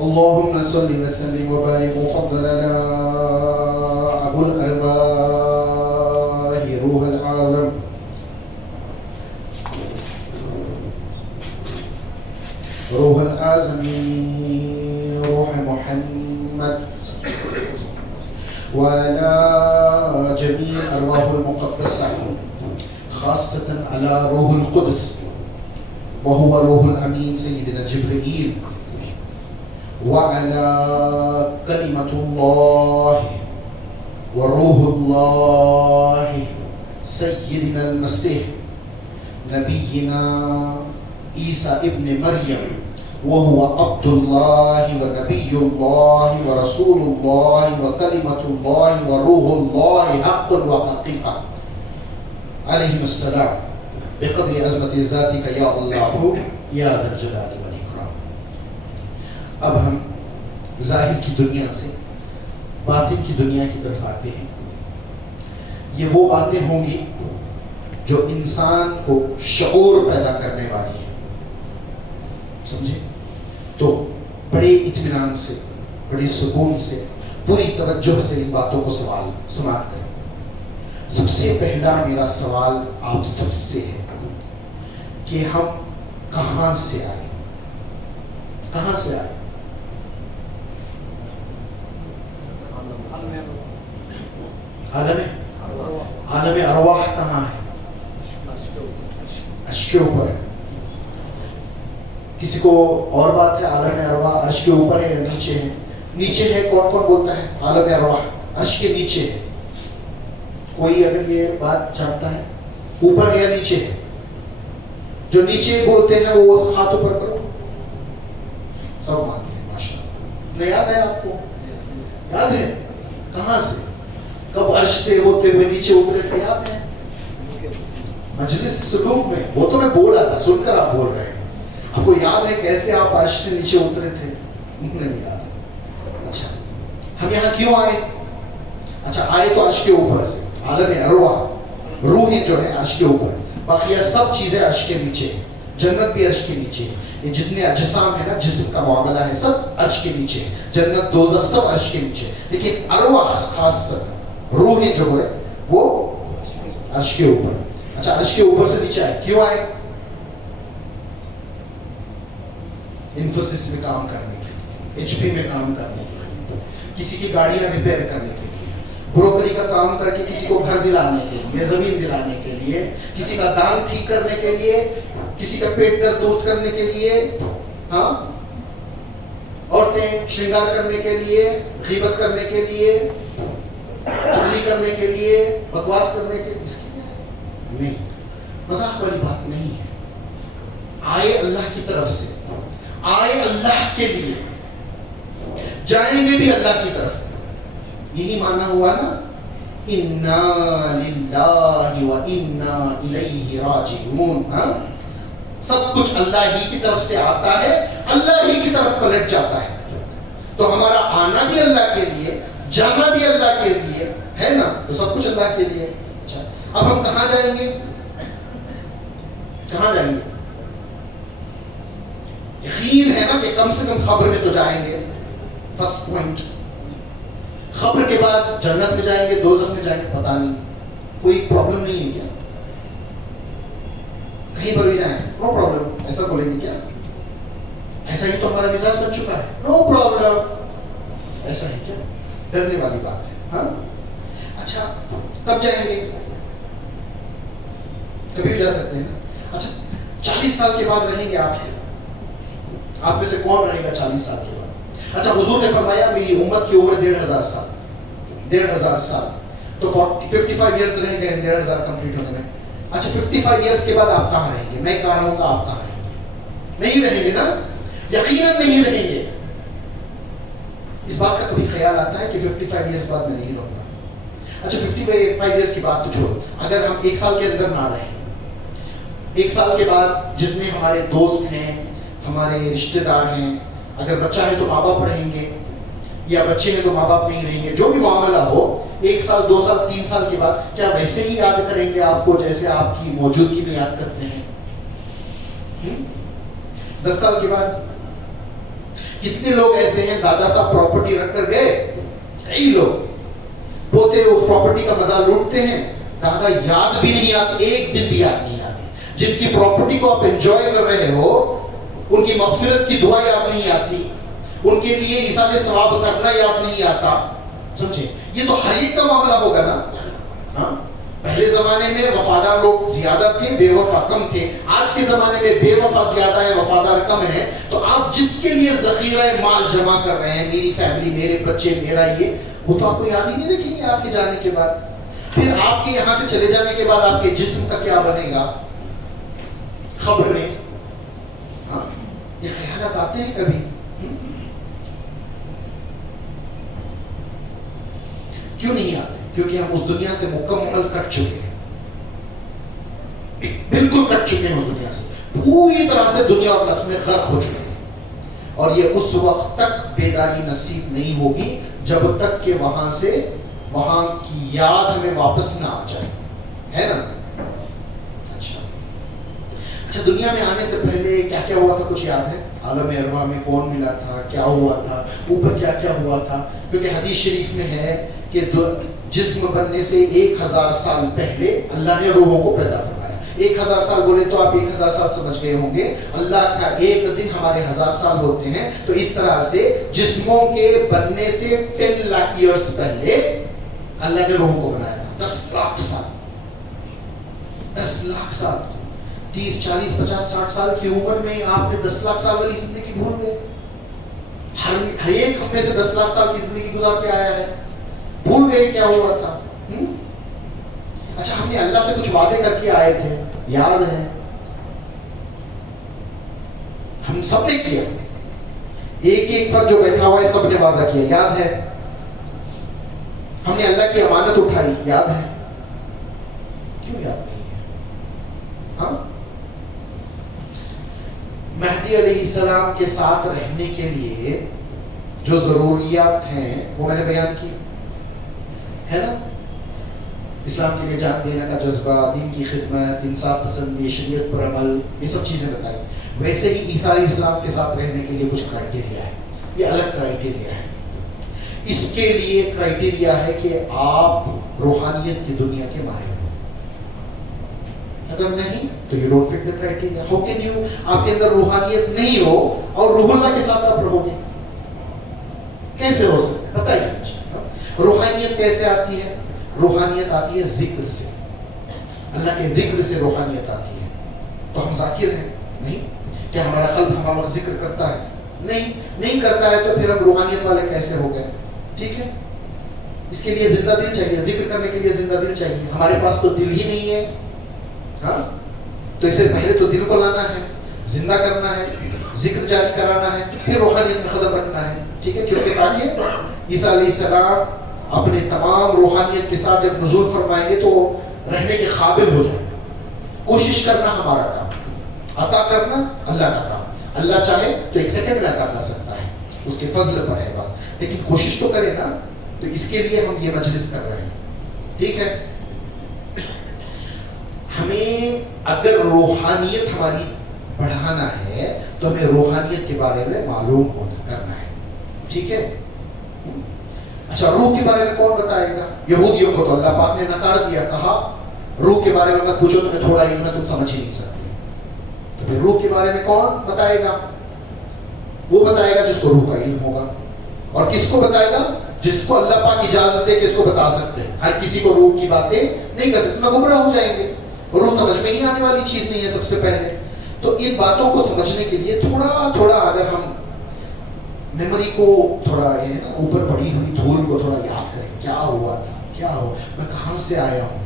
اللهم صل وسلم وبارك وفضل على أبو الأرواح روح العالم روح الأعظم روح محمد وعلى جميع أرواح المقدسة خاصة على روح القدس وهو روح الأمين سيدنا جبرائيل وعلى كلمة الله وروح الله سيدنا المسيح نبينا عيسى ابن مريم وهو عبد الله ونبي الله ورسول الله وكلمة الله وروح الله حق وحقيقة عليهم السلام بقدر عظمت ذاتك یا اللہ یا ذا الجلال والاکرام. اب ہم ظاہر کی دنیا سے باطن کی دنیا کی طرف آتے ہیں. یہ وہ باتیں ہوں گی جو انسان کو شعور پیدا کرنے والی ہے. سمجھے؟ تو بڑے اطمینان سے بڑے سکون سے پوری توجہ سے ان باتوں کو سماعت کریں. سب سے پہلا میرا سوال آپ سب سے ہے کہ ہم کہاں سے آئے؟ کہاں سے آئے؟ عالم ارواح کہاں ہے؟ عرش کے اوپر ہے. کسی کو اور بات ہے عالم ارواح عرش کے اوپر ہے یا نیچے ہے؟ نیچے ہے. کون کون بولتا ہے عالم ارواح عرش کے نیچے ہے؟ کوئی اگر یہ بات جانتا ہے اوپر ہے یا نیچے ہے؟ جو نیچے بولتے ہیں وہ ہاتھ اوپر کرو. سب مانتے ہیں ماشاءاللہ. یاد ہے آپ کو؟ یاد ہے کہاں سے کب عرش سے ہوتے ہوئے نیچے اترے تھے؟ یاد ہے مجلس سلوک میں؟ وہ تو میں بولا تھا, سن کر آپ بول رہے ہیں. آپ کو یاد ہے کیسے آپ عرش سے نیچے اترے تھے؟ نہیں یاد ہے. اچھا ہم یہاں کیوں آئے؟ اچھا آئے تو عرش کے اوپر سے. عالم ارواح روحیں جو ہے عرش کے اوپر, باقی سب چیزیں عرش کے نیچے ہیں. جنت بھی عرش کے نیچے ہے. یہ جتنے اجسام ہے نا, جسم کا معاملہ ہے, سب عرش کے نیچے ہے. جنت دوزخ سب عرش کے نیچے ہے. لیکن ارواح خاص روحیں جو ہے وہ عرش کے اوپر. اچھا عرش کے اوپر سے نیچے آئے کیوں آئے؟ انفوسس میں کام کرنے کے لیے, ایچ پی میں کام کرنے کے لیے, کسی کی گاڑیاں ریپیئر کرنے کے لیے, بروکری کا کام کر کے کسی کو گھر دلانے کے لیے, زمین دلانے کے لیے, کسی کا دان ٹھیک کرنے کے لیے, کسی کا پیٹ درد دور کرنے کے لیے, ہاں عورتیں شرنگار کرنے کے لیے, غیبت کرنے کے لیے, چغلی کرنے کے لیے, بکواس کرنے کے لیے. اس کی نہیں, مذاق والی بات نہیں ہے. آئے اللہ کی طرف سے, آئے اللہ کے لیے, جائیں گے بھی اللہ کی طرف. یہی معنی ہوا نا انا للہ و انا الیہ راجعون. سب کچھ اللہ ہی کی طرف سے آتا ہے, اللہ ہی کی طرف پلٹ جاتا ہے. تو ہمارا آنا بھی اللہ کے لیے, جانا بھی اللہ کے لیے ہے نا, تو سب کچھ اللہ کے لیے. اچھا اب ہم کہاں جائیں گے؟ کہاں جائیں گے؟ یقین ہے نا کہ کم سے کم قبر میں تو جائیں گے. فرسٹ پوائنٹ, قبر کے بعد جنت میں جائیں گے, دوزخ میں جائیں گے, پتہ نہیں. کوئی پرابلم نہیں ہے کیا؟ کہیں پر بھی جائیں نو پرابلم, ایسا بولیں گے کیا؟ ایسا ہی تو ہمارا مزاج بن چکا ہے, نو پرابلم. ایسا ہے کیا؟ ڈرنے والی بات ہے. ہاں اچھا کب جائیں گے؟ کبھی بھی جا سکتے ہیں. اچھا 40 سال کے بعد رہیں گے آپ میں سے کون رہے گا 40 سال کے بعد؟ اچھا حضور نے فرمایا میری امت کی عمر 1500 سال, 1500 سال, تو 55 ایئرس رہ گئے 1500 کمپلیٹ ہونے میں. اچھا 55 ایئرس کے بعد آپ کہاں رہیں گے؟ میں کہاں رہوں گا, آپ کہاں رہیں گے؟ نہیں رہیں گے نا, یقیناً نہیں رہیں گے. اس بات کا کبھی خیال آتا ہے کہ 55 ایئرس بعد میں نہیں رہوں گا؟ اچھا 55 ایئرس کی بات تو چھوڑو, اگر ہم 1 سال کے اندر نہ رہیں, 1 سال کے بعد جتنے ہمارے دوست ہیں, ہمارے رشتہ دار ہیں, اگر بچہ ہے تو ماں باپ رہیں گے, یا بچے ہیں تو ماں باپ نہیں رہیں گے, جو بھی معاملہ ہو, 1 سال 2 سال 3 سال کے بعد کیا ویسے ہی یاد کریں گے آپ کو جیسے آپ کی موجودگی میں یاد کرتے ہیں؟ 10 سال کے بعد کتنے لوگ ایسے ہیں دادا صاحب پراپرٹی رکھ کر گئے، کئی لوگ پوتے اس پراپرٹی کا مزہ لوٹتے ہیں، دادا یاد بھی نہیں آتی، ایک دن بھی یاد نہیں آتی. جن کی پراپرٹی کو آپ انجوائے کر رہے ہو ان کی مغفرت کی دعا یاد نہیں آتی، ان کے لیے ایصال ثواب کرنا یاد نہیں آتا. سمجھے؟ یہ تو ہر ایک کا معاملہ ہوگا نا. ہاں، پہلے زمانے میں وفادار لوگ زیادہ تھے، بے وفا کم تھے. آج کے زمانے میں بے وفا زیادہ ہے، وفادار کم ہے. تو آپ جس کے لیے ذخیرہ مال جمع کر رہے ہیں، میری فیملی، میرے بچے، میرا یہ، وہ تو آپ کو یاد ہی نہیں رکھیں گے آپ کے جانے کے بعد. پھر آپ کے یہاں سے چلے جانے کے بعد آپ کے جسم کا کیا بنے گا خبر میں. ہاں، یہ خیالات آتے ہیں کبھی. کیوں نہیں آتے؟ کیونکہ ہم اس دنیا سے مکمل کٹ چکے ہیں، بالکل کٹ چکے ہیں اس دنیا سے، پوری طرح سے دنیا اور نفس میں غرق ہو چکے ہیں. اور یہ اس وقت تک بیداری نصیب نہیں ہوگی جب تک کہ وہاں سے وہاں کی یاد ہمیں واپس نہ آ جائے، ہے نا. اچھا، دنیا میں آنے سے پہلے کیا کیا ہوا تھا کچھ یاد ہے؟ عالم ارواح میں کون ملا تھا، کیا ہوا تھا، اوپر کیا کیا ہوا تھا؟ کیونکہ حدیث شریف میں ہے کہ جسم بننے سے 1000 سال پہلے اللہ نے روحوں کو پیدا فرمایا. 1000 سال بولے تو آپ 1000 سال سمجھ گئے ہوں گے. اللہ کا ایک دن ہمارے 1000 سال ہوتے ہیں. تو اس طرح سے جسموں کے بننے سے 10 لاکھ ایئرس پہلے اللہ نے روحوں کو بنایا تھا. 10 لاکھ سال 10 لاکھ سال 30 40 50 60 سال کی عمر میں آپ نے 10 لاکھ سال والی زندگی بھول گئے. ہر ایک ہم میں سے 10 لاکھ سال کی زندگی گزار کے آیا ہے، بھول گئے کیا ہوا تھا. اچھا، ہم نے اللہ سے کچھ وعدے کر کے آئے تھے، یاد ہے؟ ہم سب نے کیا، ایک ایک فرد جو بیٹھا ہوا ہے سب نے وعدہ کیا، یاد ہے؟ ہم نے اللہ کی امانت اٹھائی، یاد ہے؟ کیوں یاد نہیں ہے؟ ہاں، مہدی علیہ السلام کے ساتھ رہنے کے لیے جو ضروریات ہیں وہ میں نے بیان کی ہے نا. اسلام کے لیے جان دینے کا جذبہ، دین کی خدمت، انصاف پسندی، شریعت پر عمل، یہ سب چیزیں بتائی. ویسے ہی عیسیٰ علیہ السلام کے ساتھ رہنے کے لیے کچھ کرائٹیریا ہے. یہ الگ کرائٹیریا ہے. اس کے لیے کرائٹیریا ہے کہ آپ روحانیت کی دنیا کے ماہر ہو. اگر نہیں تو you don't fit the criteria. How can you, آپ کے اندر روحانیت نہیں ہو اور روح اللہ کے ساتھ آپ رہو گے؟ کیسے ہو سکتا ہے؟ بتائیے مجھے. روحانیت کیسے آتی ہے؟ روحانیت آتی ہے ذکر سے، اللہ کے ذکر سے روحانیت آتی ہے. تو ہم ذاکر ہیں نہیں؟ کیا ہمارا قلب ہمارا وقت ذکر کرتا ہے؟ نہیں کرتا ہے. تو پھر ہم روحانیت والے کیسے ہو گئے؟ ٹھیک ہے، اس کے لیے زندہ دل چاہیے، ذکر کرنے کے لیے زندہ دل چاہیے. ہمارے پاس تو دل ہی نہیں ہے. ہاں، تو اسے پہلے تو دل کو لانا ہے، زندہ کرنا ہے، ذکر جاری کرانا ہے، پھر روحانیت میں قدم رکھنا ہے. ٹھیک ہے، کیونکہ تاکہ عیسیٰ علیہ السلام اپنے تمام روحانیت کے ساتھ جب نزول فرمائیں گے تو رہنے کے قابل ہو جائیں. کوشش کرنا ہمارا کام، عطا کرنا اللہ کا کام. اللہ چاہے تو 1 سیکنڈ میں عطا کر سکتا ہے، اس کے فضل پر ہے بات. لیکن کوشش تو کرے نا. تو اس کے لیے ہم یہ مجلس کر رہے ہیں. ٹھیک ہے، ہمیں اگر روحانیت ہماری بڑھانا ہے تو ہمیں روحانیت کے بارے میں معلوم کرنا ہے. ٹھیک ہے. اچھا، روح کے بارے میں کون بتائے گا؟ یہودیوں کو تو اللہ پاک نے نکار دیا، کہا روح کے بارے میں مت پوچھو، تمہیں تھوڑا علم ہے، تم سمجھ ہی نہیں سکتے. تو پھر روح کے بارے میں کون بتائے گا؟ وہ بتائے گا جس کو روح کا علم ہوگا. اور کس کو بتائے گا؟ جس کو اللہ پاک اجازت دے کہ اس کو بتا سکتے ہیں. ہر کسی کو روح کی باتیں نہیں کر سکتے، نہ گمراہ ہو جائیں گے. روح سمجھ میں ہی آنے والی چیز نہیں ہے سب سے پہلے. تو ان باتوں کو سمجھنے کے لیے تھوڑا اگر ہم میموری کو تھوڑا یہ نا اوپر پڑی ہوئی دھول کو تھوڑا یاد کریں، کیا ہوا تھا، کیا ہوا، میں کہاں سے آیا ہوں،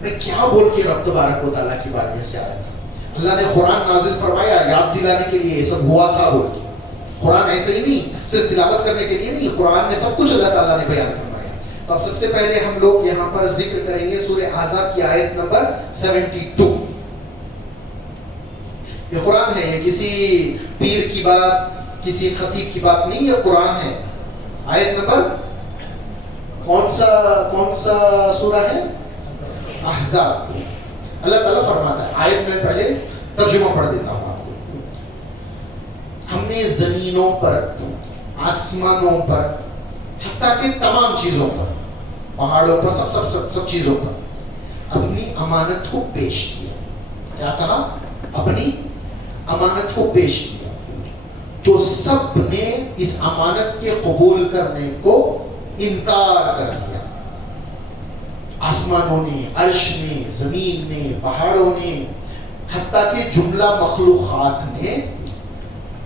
میں کیا بول کے رب تبارک و تعالیٰ کی بارگاہ سے آیا تھا. اللہ نے قرآن نازل فرمایا یاد دلانے کے لیے، یہ سب ہوا تھا بول کے. قرآن ایسے ہی نہیں صرف تلاوت کرنے کے لیے نہیں، قرآن میں سب کچھ اللہ تعالیٰ نے بیان فرمایا. تو اب سب سے پہلے ہم لوگ یہاں پر ذکر کریں گے سورہ احزاب کی آیت نمبر 72. یہ قرآن ہے، یہ کسی پیر کی بات، کسی خطیب کی بات نہیں، یہ قرآن ہے. آیت نمبر کون سا سورہ ہے؟ احزاب. اللہ تعالیٰ فرماتا ہے، آیت میں پہلے ترجمہ پڑھ دیتا ہوں آپ کو. ہم نے زمینوں پر، آسمانوں پر، حتیٰ کہ تمام چیزوں پر، پہاڑوں پر، سب چیزوں پر اپنی امانت کو پیش کیا. کیا کہا؟ اپنی امانت کو پیش کیا. تو سب نے اس امانت کے قبول کرنے کو انکار کر دیا. آسمانوں نے، عرش نے، زمین نے، پہاڑوں نے، حتیٰ کہ جملہ مخلوقات نے،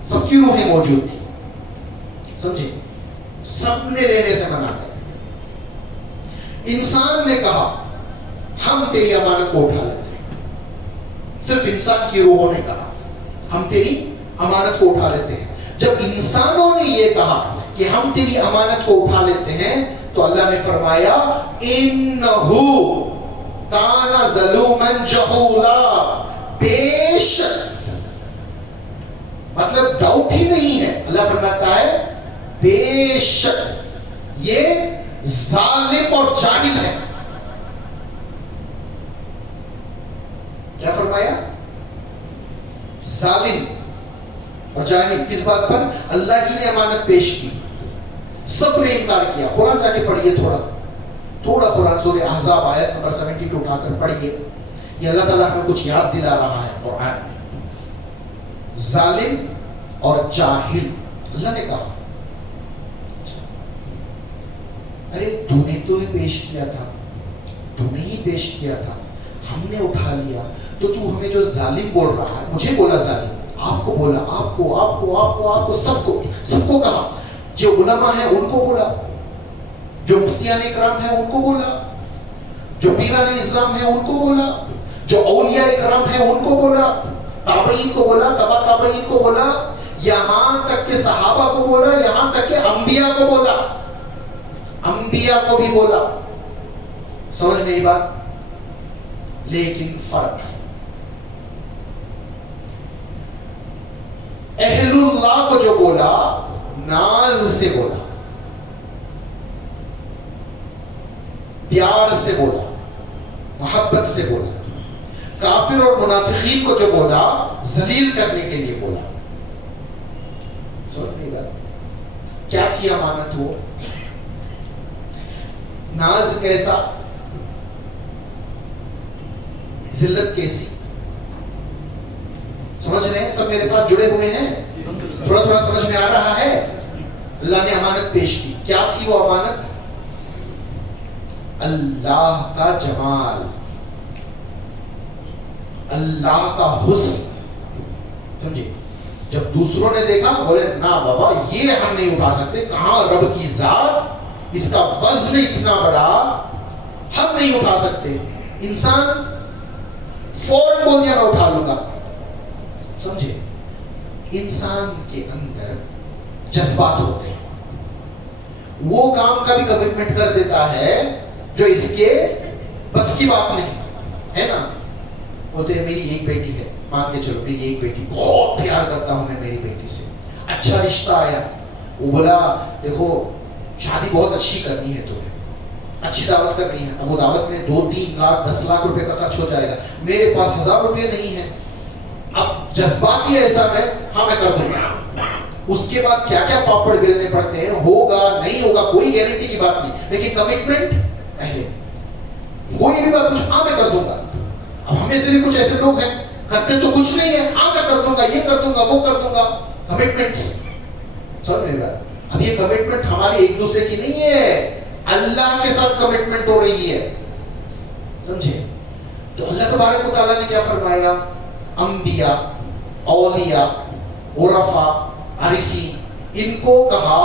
سب کی روحیں موجود تھی، سمجھے، سب نے لینے سے منع کر دیا. انسان نے کہا ہم تیری امانت کو اٹھا لیتے ہیں. صرف انسان کی روحوں نے کہا ہم تیری امانت کو اٹھا لیتے ہیں. جب انسانوں نے یہ کہا کہ ہم تیری امانت کو اٹھا لیتے ہیں تو اللہ نے فرمایا انہو کان ظلوما جہولا، بے شک، مطلب ڈاؤٹ ہی نہیں ہے، اللہ فرماتا ہے بے شک یہ ظالم اور جاہل ہے. کیا فرمایا؟ ظالم اور جاہل. کس بات پر؟ اللہ ہی نے امانت پیش کی، سب نے انکار کیا. قرآن جا کے پڑھیے، تھوڑا قرآن سورہ احزاب آیت نمبر 72 اٹھا کر پڑھیے. یہ اللہ تعالیٰ ہمیں کچھ یاد دلا رہا ہے قرآن میں. ظالم اور جاہل اللہ نے کہا ارے تو نے تو ہی پیش کیا تھا، تو نے ہی پیش کیا تھا، ہم نے اٹھا لیا، تو تو ہمیں جو ظالم بول رہا ہے، مجھے بولا ظالم، آپ کو بولا، آپ کو سب کو کہا. جو علماء ہیں ان کو بولا، جو مفتیان اکرام ہیں ان کو بولا، جو پیران اسلام ہیں ان کو بولا، جو اولیاء اکرام ہیں ان کو بولا، تابعین کو بولا، تبع تابعین کو بولا، یہاں تک کہ صحابہ کو بولا، یہاں تک کہ انبیاء کو بولا، انبیاء کو بھی بولا. سمجھ میں یہ بات؟ لیکن فرق ہے. اہل اللہ کو جو بولا ناز سے بولا، پیار سے بولا، محبت سے بولا. کافر اور منافقین کو جو بولا ذلیل کرنے کے لیے بولا. سمجھ نہیں بات؟ کیا تھی امانت؟ وہ ناز کیسا، ذلت کیسی. سمجھ رہے ہیں؟ سب میرے ساتھ جڑے ہوئے ہیں؟ تھوڑا سمجھ میں آ رہا ہے؟ اللہ نے امانت پیش کی. کیا تھی وہ امانت؟ اللہ کا جمال، اللہ کا حسن. سمجھے؟ جب دوسروں نے دیکھا بولے نا بابا یہ ہم نہیں اٹھا سکتے، کہاں رب کی ذات، اس کا وزن اتنا بڑا، ہم نہیں اٹھا سکتے. انسان فوراً بول دیا میں اٹھا لوں گا. سمجھے؟ انسان کے اندر جذبات ہوتے ہیں، وہ کام کا بھی کمٹمنٹ کر دیتا ہے جو اس کے بس کی بات نہیں ہے نا. ہوتے ہیں میری ایک بیٹی ہے، مان کے چلو میری ایک بیٹی، بہت پیار کرتا ہوں میں میری بیٹی سے، اچھا رشتہ آیا، وہ بولا دیکھو شادی بہت اچھی کرنی ہے، تمہیں اچھی دعوت کرنی ہے. اب وہ دعوت میں 2-3 لاکھ 10 لاکھ روپے کا خرچ ہو جائے گا، میرے پاس 1000 روپے نہیں ہے. اب جذباتی ایسا میں ہاں میں کر دوں گا. اس کے بعد کیا کیا پاپڑ بیلنے پڑتے ہیں، ہوگا نہیں ہوگا کوئی گارنٹی کی بات نہیں، لیکن کمٹمنٹ پہلے. کوئی بھی بات کچھ ہاں میں کر دوں گا. اب ہمیں سے بھی کچھ ایسے لوگ ہیں کرتے تو کچھ نہیں ہے، ہاں میں کر دوں گا، یہ کر دوں گا، وہ کر دوں گا. کمٹمنٹس. سمجھ میں بات؟ اب یہ کمٹمنٹ ہماری ایک دوسرے کی نہیں ہے، اللہ کے ساتھ کمٹمنٹ ہو رہی ہے. سمجھے؟ تو اللہ تبارک و تعالیٰ نے کیا فرمایا؟ انبیاء، اولیاء، عرفاء، عارفین، ان کو کہا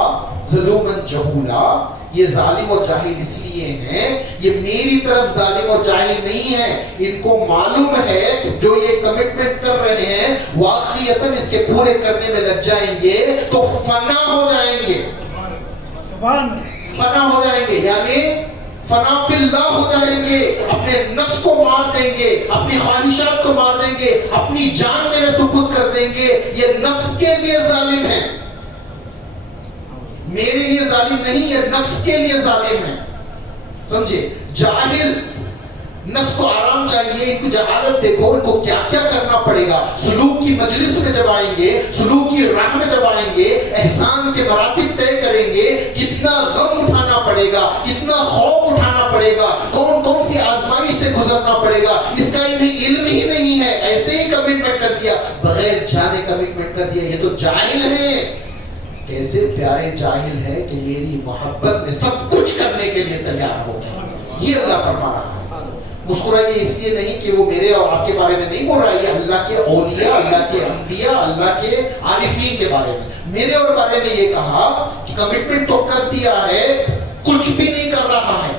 ظلومن جہولا، یہ ظالم اور جاہل اس لیے ہیں، یہ میری طرف ظالم اور جاہل نہیں ہے، ان کو معلوم ہے کہ جو یہ کمٹمنٹ کر رہے ہیں واقعیتاً اس کے پورے کرنے میں لگ جائیں گے تو فنا ہو جائیں گے. فنا ہو جائیں گے یعنی فنا فی اللہ ہو جائیں گے، اپنے نفس کو مار دیں گے، اپنی خواہشات کو مار دیں گے، اپنی جان میرے سپرد کر دیں گے. یہ نفس کے لیے ظالم ہے، میرے لیے ظالم نہیں، یہ نفس کے لیے ظالم ہے. سمجھے؟ جاہل نفس کو آرام چاہیے، ان کو جہالت دیکھو، ان کو کیا کیا کرنا پڑے گا. سلوک کی مجلس میں جب آئیں گے، سلوک کی راہ میں جب آئیں گے، احسان کے مراتب طے کریں گے، کتنا غم اٹھانا پڑے گا، کتنا خوف اٹھانا پڑے گا، کون کون سی آزمائش سے گزرنا پڑے گا، اس کا انہیں علم ہی نہیں ہے. ایسے ہی کمٹمنٹ کر دیا، بغیر جانے کمٹمنٹ کر دیا. یہ تو جاہل ہیں. کیسے پیارے جاہل ہے کہ میری محبت میں سب کچھ کرنے کے لیے تیار ہو گئے. یہ اللہ فرما رہا ہے. مسکرائیے اس لیے نہیں کہ وہ میرے اور آپ کے بارے میں نہیں بول رہا ہے، یہ اللہ کے اولیاء، اللہ کے انبیاء، اللہ کے عارفین کے بارے میں. میرے اور بارے میں یہ کہا کہ کمٹمنٹ تو کر دیا ہے، کچھ بھی نہیں کر رہا ہے،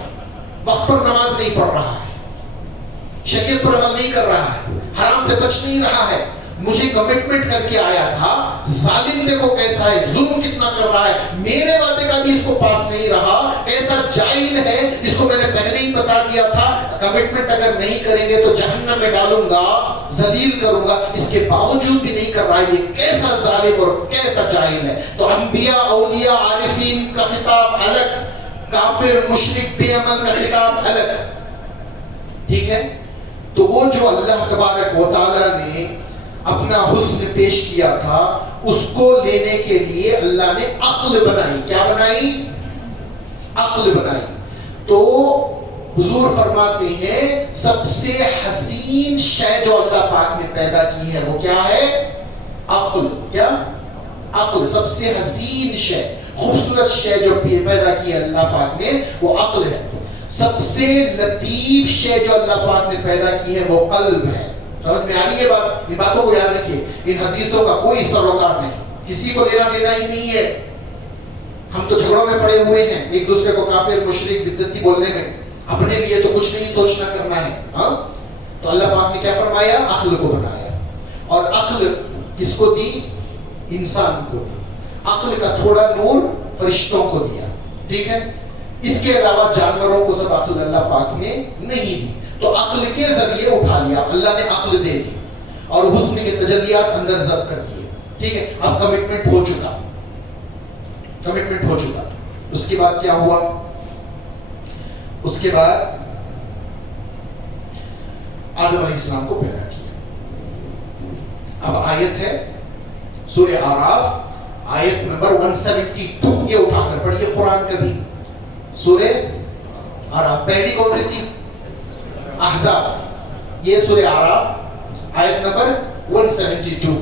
وقت پر نماز نہیں پڑھ رہا ہے، شریعت پر عمل نہیں کر رہا ہے، حرام سے بچ نہیں رہا ہے. مجھے کمٹمنٹ کر کے آیا تھا. ظالم دیکھو کیسا ہے، ظلم کتنا کر رہا ہے، میرے وعدے کا بھی اس کو پاس نہیں رہا. ایسا جاہل ہے، اس کو میں نے پہلے ہی بتا دیا تھا کمٹمنٹ اگر نہیں کریں گے تو جہنم میں ڈالوں گا، ذلیل کروں گا. اس کے باوجود بھی نہیں کر رہا ہے. یہ کیسا ظالم اور کیسا جاہل ہے. تو انبیاء، اولیاء، عارفین کا خطاب الگ، کافر مشرک بے عمل کا خطاب الگ. ٹھیک ہے. تو وہ جو اللہ تبارک و تعالیٰ نے اپنا حسن پیش کیا تھا، اس کو لینے کے لیے اللہ نے عقل بنائی. کیا بنائی؟ عقل بنائی. تو حضور فرماتے ہیں سب سے حسین شے جو اللہ پاک نے پیدا کی ہے وہ کیا ہے؟ عقل. کیا؟ عقل. سب سے حسین شے، خوبصورت شے جو پیدا کی ہے اللہ پاک نے وہ عقل ہے. سب سے لطیف شے جو اللہ پاک نے پیدا کی ہے وہ قلب ہے. سمجھ میں آ رہی ہے بات؟ ان باتوں کو یاد رکھیے. ان حدیثوں کا کوئی سروکار نہیں، کسی کو لینا دینا ہی نہیں ہے. ہم تو جھگڑوں میں پڑے ہوئے ہیں ایک دوسرے کو کافر مشرک بدعتی بولنے میں. اپنے لیے تو کچھ نہیں سوچنا کرنا ہے. ہاں، تو اللہ پاک نے کیا فرمایا؟ عقل کو بنایا. اور عقل کس کو دی؟ انسان کو دی. عقل کا تھوڑا نور فرشتوں کو دیا. ٹھیک ہے. اس کے علاوہ جانوروں کو سب عقل اللہ پاک نے نہیں دی. تو عقل کے ذریعے اٹھا لیا اللہ نے، عقل دے دی اور حسن کے تجلیات اندر ضبط کر دیے. ٹھیک ہے. اب کمٹمنٹ ہو چکا، کمٹمنٹ ہو چکا. اس کے بعد کیا ہوا؟ اس کے بعد آدم علیہ السلام کو پیدا کیا. اب آیت ہے سورہ اعراف، آیت نمبر 172. یہ اٹھا کر پڑھیے قرآن کا بھی. سورہ اعراف پہلی کون سی تھی؟ احزاب. یہ سورہ اعراف آیت نمبر 172.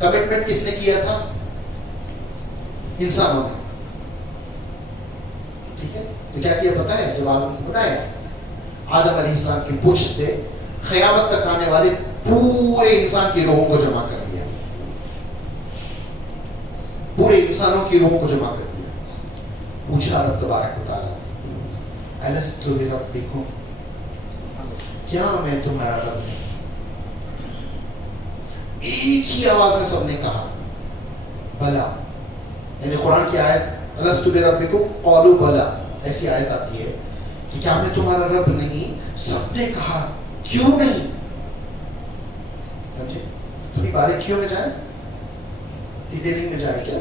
کمٹمنٹ کس نے کیا تھا؟ انسانوں نے. ٹھیک ہے. تو کیا کیا پتہ ہے؟ جب آدم کو بنایا، آدم علیہ السلام کی پوچھ سے قیامت تک آنے والے پورے انسان کی روحوں کو جمع کر دیا. پورے انسانوں کی روحوں کو جمع کر دیا. پوچھا رب تبارک و تعالیٰ نے، الستُ بربکم، کیا میں تمہارا رب نہیں؟ ایک ہی آواز میں سب نے کہا بلا. یعنی قرآن کی آیت الستُ بربکم قالوا بلا، ایسی آیت آتی ہے کہ کیا میں تمہارا رب نہیں؟ سب نے کہا کیوں نہیں. سمجھے؟ تھوڑی باریکیوں میں جائیں، ڈیٹیلنگ میں جائیں. کیا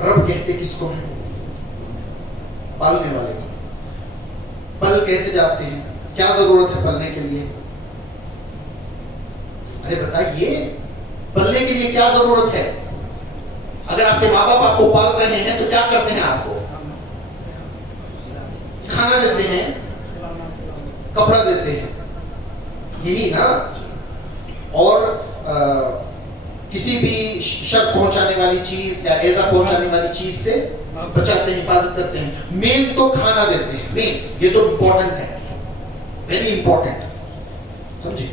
رب کہتے کس کو ہے؟ پالنے والے کو. پل کیسے جاتے ہیں؟ کیا ضرورت ہے پلنے کے لیے؟ ارے بتائیے، پلنے کے لیے کیا ضرورت ہے؟ اگر آپ کے ماں باپ آپ کو پال رہے ہیں تو کیا کرتے ہیں؟ آپ کو کھانا دیتے ہیں، کپڑا دیتے ہیں، یہی نا. اور کسی بھی شر پہنچانے والی چیز یا ایذا پہنچانے والی چیز سے بچاتے ہیں، حفاظت کرتے ہیں. مین تو کھانا دیتے ہیں. مین یہ تو امپورٹنٹ ہے، ویری امپورٹنٹ. سمجھے؟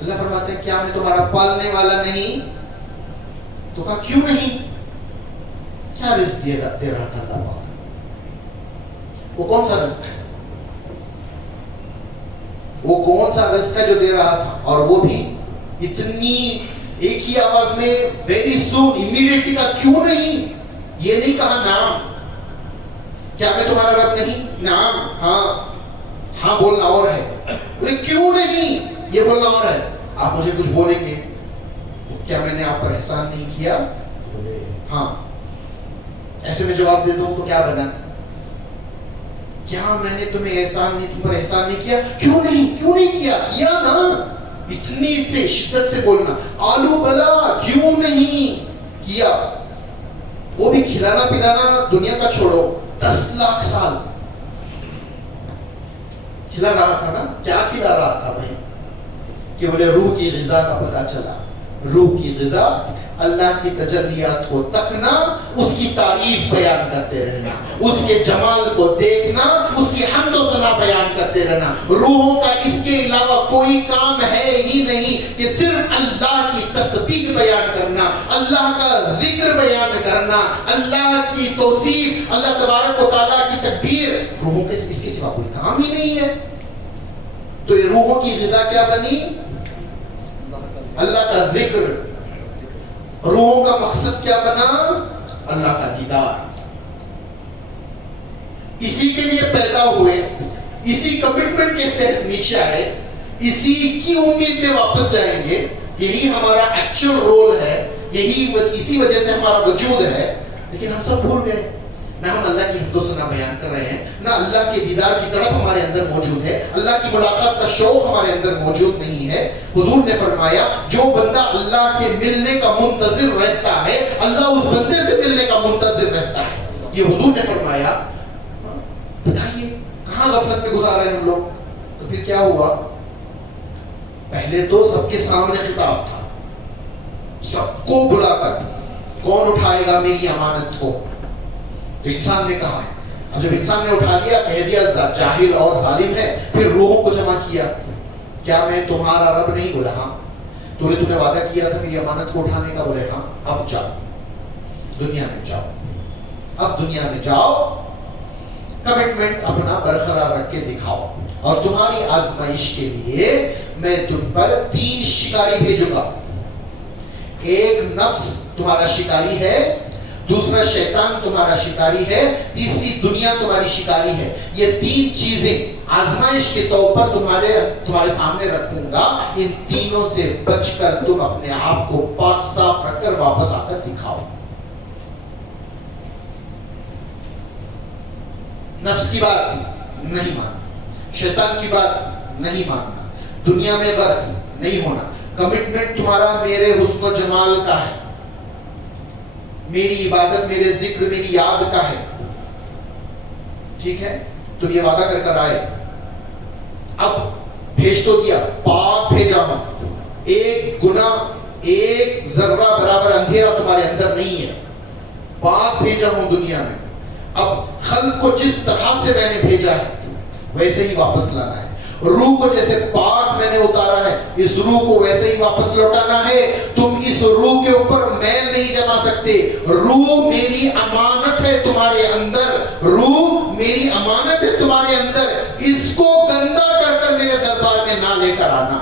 اللہ فرماتے ہیں کیا میں تمہارا پالنے والا نہیں؟ تو کہا کیوں نہیں؟ کیا رزق دے رہا تھا اللہ پاک؟ وہ کون سا رزق ہے؟ وہ کون سا رزق ہے جو دے رہا تھا؟ اور وہ بھی اتنی ایک ہی آواز میں ویری سون امیڈیٹلی کا کیوں نہیں؟ یہ نہیں کہا نام. کیا میں تمہارا رب نہیں؟ نام. ہاں ہاں بولنا اور ہے. بولے کیوں نہیں؟ یہ بولنا اور ہے. آپ مجھے کچھ بولیں گے، کیا میں نے آپ پر احسان نہیں کیا؟ بولے ہاں. ایسے میں جواب دے دوں تو کیا بنا؟ کیا میں نے تمہیں احسان نہیں، تم پر احسان نہیں کیا؟ کیوں نہیں کیا؟ کیا نا، اتنی سے شدت سے بولنا. قالوا بلا، کیوں نہیں کیا؟ وہ بھی کھلانا پلانا دنیا کا چھوڑو، 10 لاکھ سال کھلا رہا تھا نا. کیا کھلا رہا تھا بھائی؟ کہ بولے روح کی غذا کا پتہ چلا. روح کی غذا اللہ کی تجلیات کو تکنا، اس کی تعریف بیان کرتے رہنا، اس کے جمال کو دیکھنا، اس کی حمد و ثنا بیان کرتے رہنا. روحوں کا اس کے علاوہ کوئی کام ہے ہی نہیں کہ صرف اللہ کی تسبیح بیان کرنا، اللہ کا ذکر بیان کرنا، اللہ کی توصیف، اللہ تبارک و تعالیٰ کی تکبیر. روحوں کے اس کے سوا کوئی کام ہی نہیں ہے. تو یہ روحوں کی غذا کیا بنی؟ اللہ کا ذکر. روحوں کا مقصد کیا بنا؟ اللہ کا دیدار. اسی کے لیے پیدا ہوئے، اسی کمٹمنٹ کے تحت نیچے آئے، اسی کی امید میں واپس جائیں گے. یہی ہمارا ایکچوئل رول ہے، اسی وجہ سے ہمارا وجود ہے. لیکن ہم سب بھول گئے. نہ ہم اللہ کی حمد و ثنا بیان کر رہے ہیں، نہ اللہ کے دیدار کی تڑپ ہمارے اندر موجود ہے، اللہ کی ملاقات کا شوق ہمارے اندر موجود نہیں ہے. حضور نے فرمایا جو بندہ اللہ کے ملنے کا منتظر رہتا ہے، اللہ اس بندے سے ملنے کا منتظر رہتا ہے. یہ حضور نے فرمایا. بتائیے کہاں غفلت میں گزار رہے ہیں ہم لوگ. تو پھر کیا ہوا؟ پہلے تو سب کے سامنے خطاب تھا، سب کو بلا کر کون اٹھائے گا میری امانت کو؟ تو انسان نے کہا ہے. اب جب انسان نے اٹھا لیا، کہہ دیا جاہل اور ظالم ہے، پھر روحوں کو جمع کیا. کیا میں تمہارا رب نہیں؟ بولا ہاں. تو نے وعدہ کیا تھا میری امانت کو اٹھانے کا. بولے ہاں. اب جاؤ دنیا میں جاؤ، اب دنیا میں جاؤ، کمٹمنٹ اپنا برقرار رکھ کے دکھاؤ. اور تمہاری آزمائش کے لیے میں تم پر 3 شکاری بھیجوں گا. ایک نفس تمہارا شکاری ہے، دوسرا شیطان تمہارا شکاری ہے، تیسری دنیا تمہاری شکاری ہے. یہ 3 چیزیں آزمائش کے طور پر تمہارے سامنے رکھوں گا. ان تینوں سے بچ کر تم اپنے آپ کو پاک صاف رکھ کر واپس آ کر دکھاؤ. نفس کی بات نہیں ماننا، شیطان کی بات نہیں ماننا، دنیا میں غرق نہیں ہونا. کمٹمنٹ تمہارا میرے حسن و جمال کا ہے، میری عبادت، میرے ذکر، میری یاد کا ہے. ٹھیک ہے؟ تم یہ وعدہ کر کر آئے. اب بھیج تو دیا، پاک بھیجا ہوں. ایک گناہ، ایک ذرہ برابر اندھیرا تمہارے اندر نہیں ہے. پاک بھیجا ہوں دنیا میں. اب خلق کو جس طرح سے میں نے بھیجا ہے ویسے ہی واپس لانا ہے. روح کو جیسے پاک میں نے اتارا ہے، اس روح کو ویسے ہی واپس لوٹانا ہے. تم اس روح کے اوپر میل نہیں جما سکتے. روح میری امانت ہے تمہارے اندر، روح میری امانت ہے تمہارے اندر. اس کو گندا کر کر میرے دربار میں نہ لے کر آنا.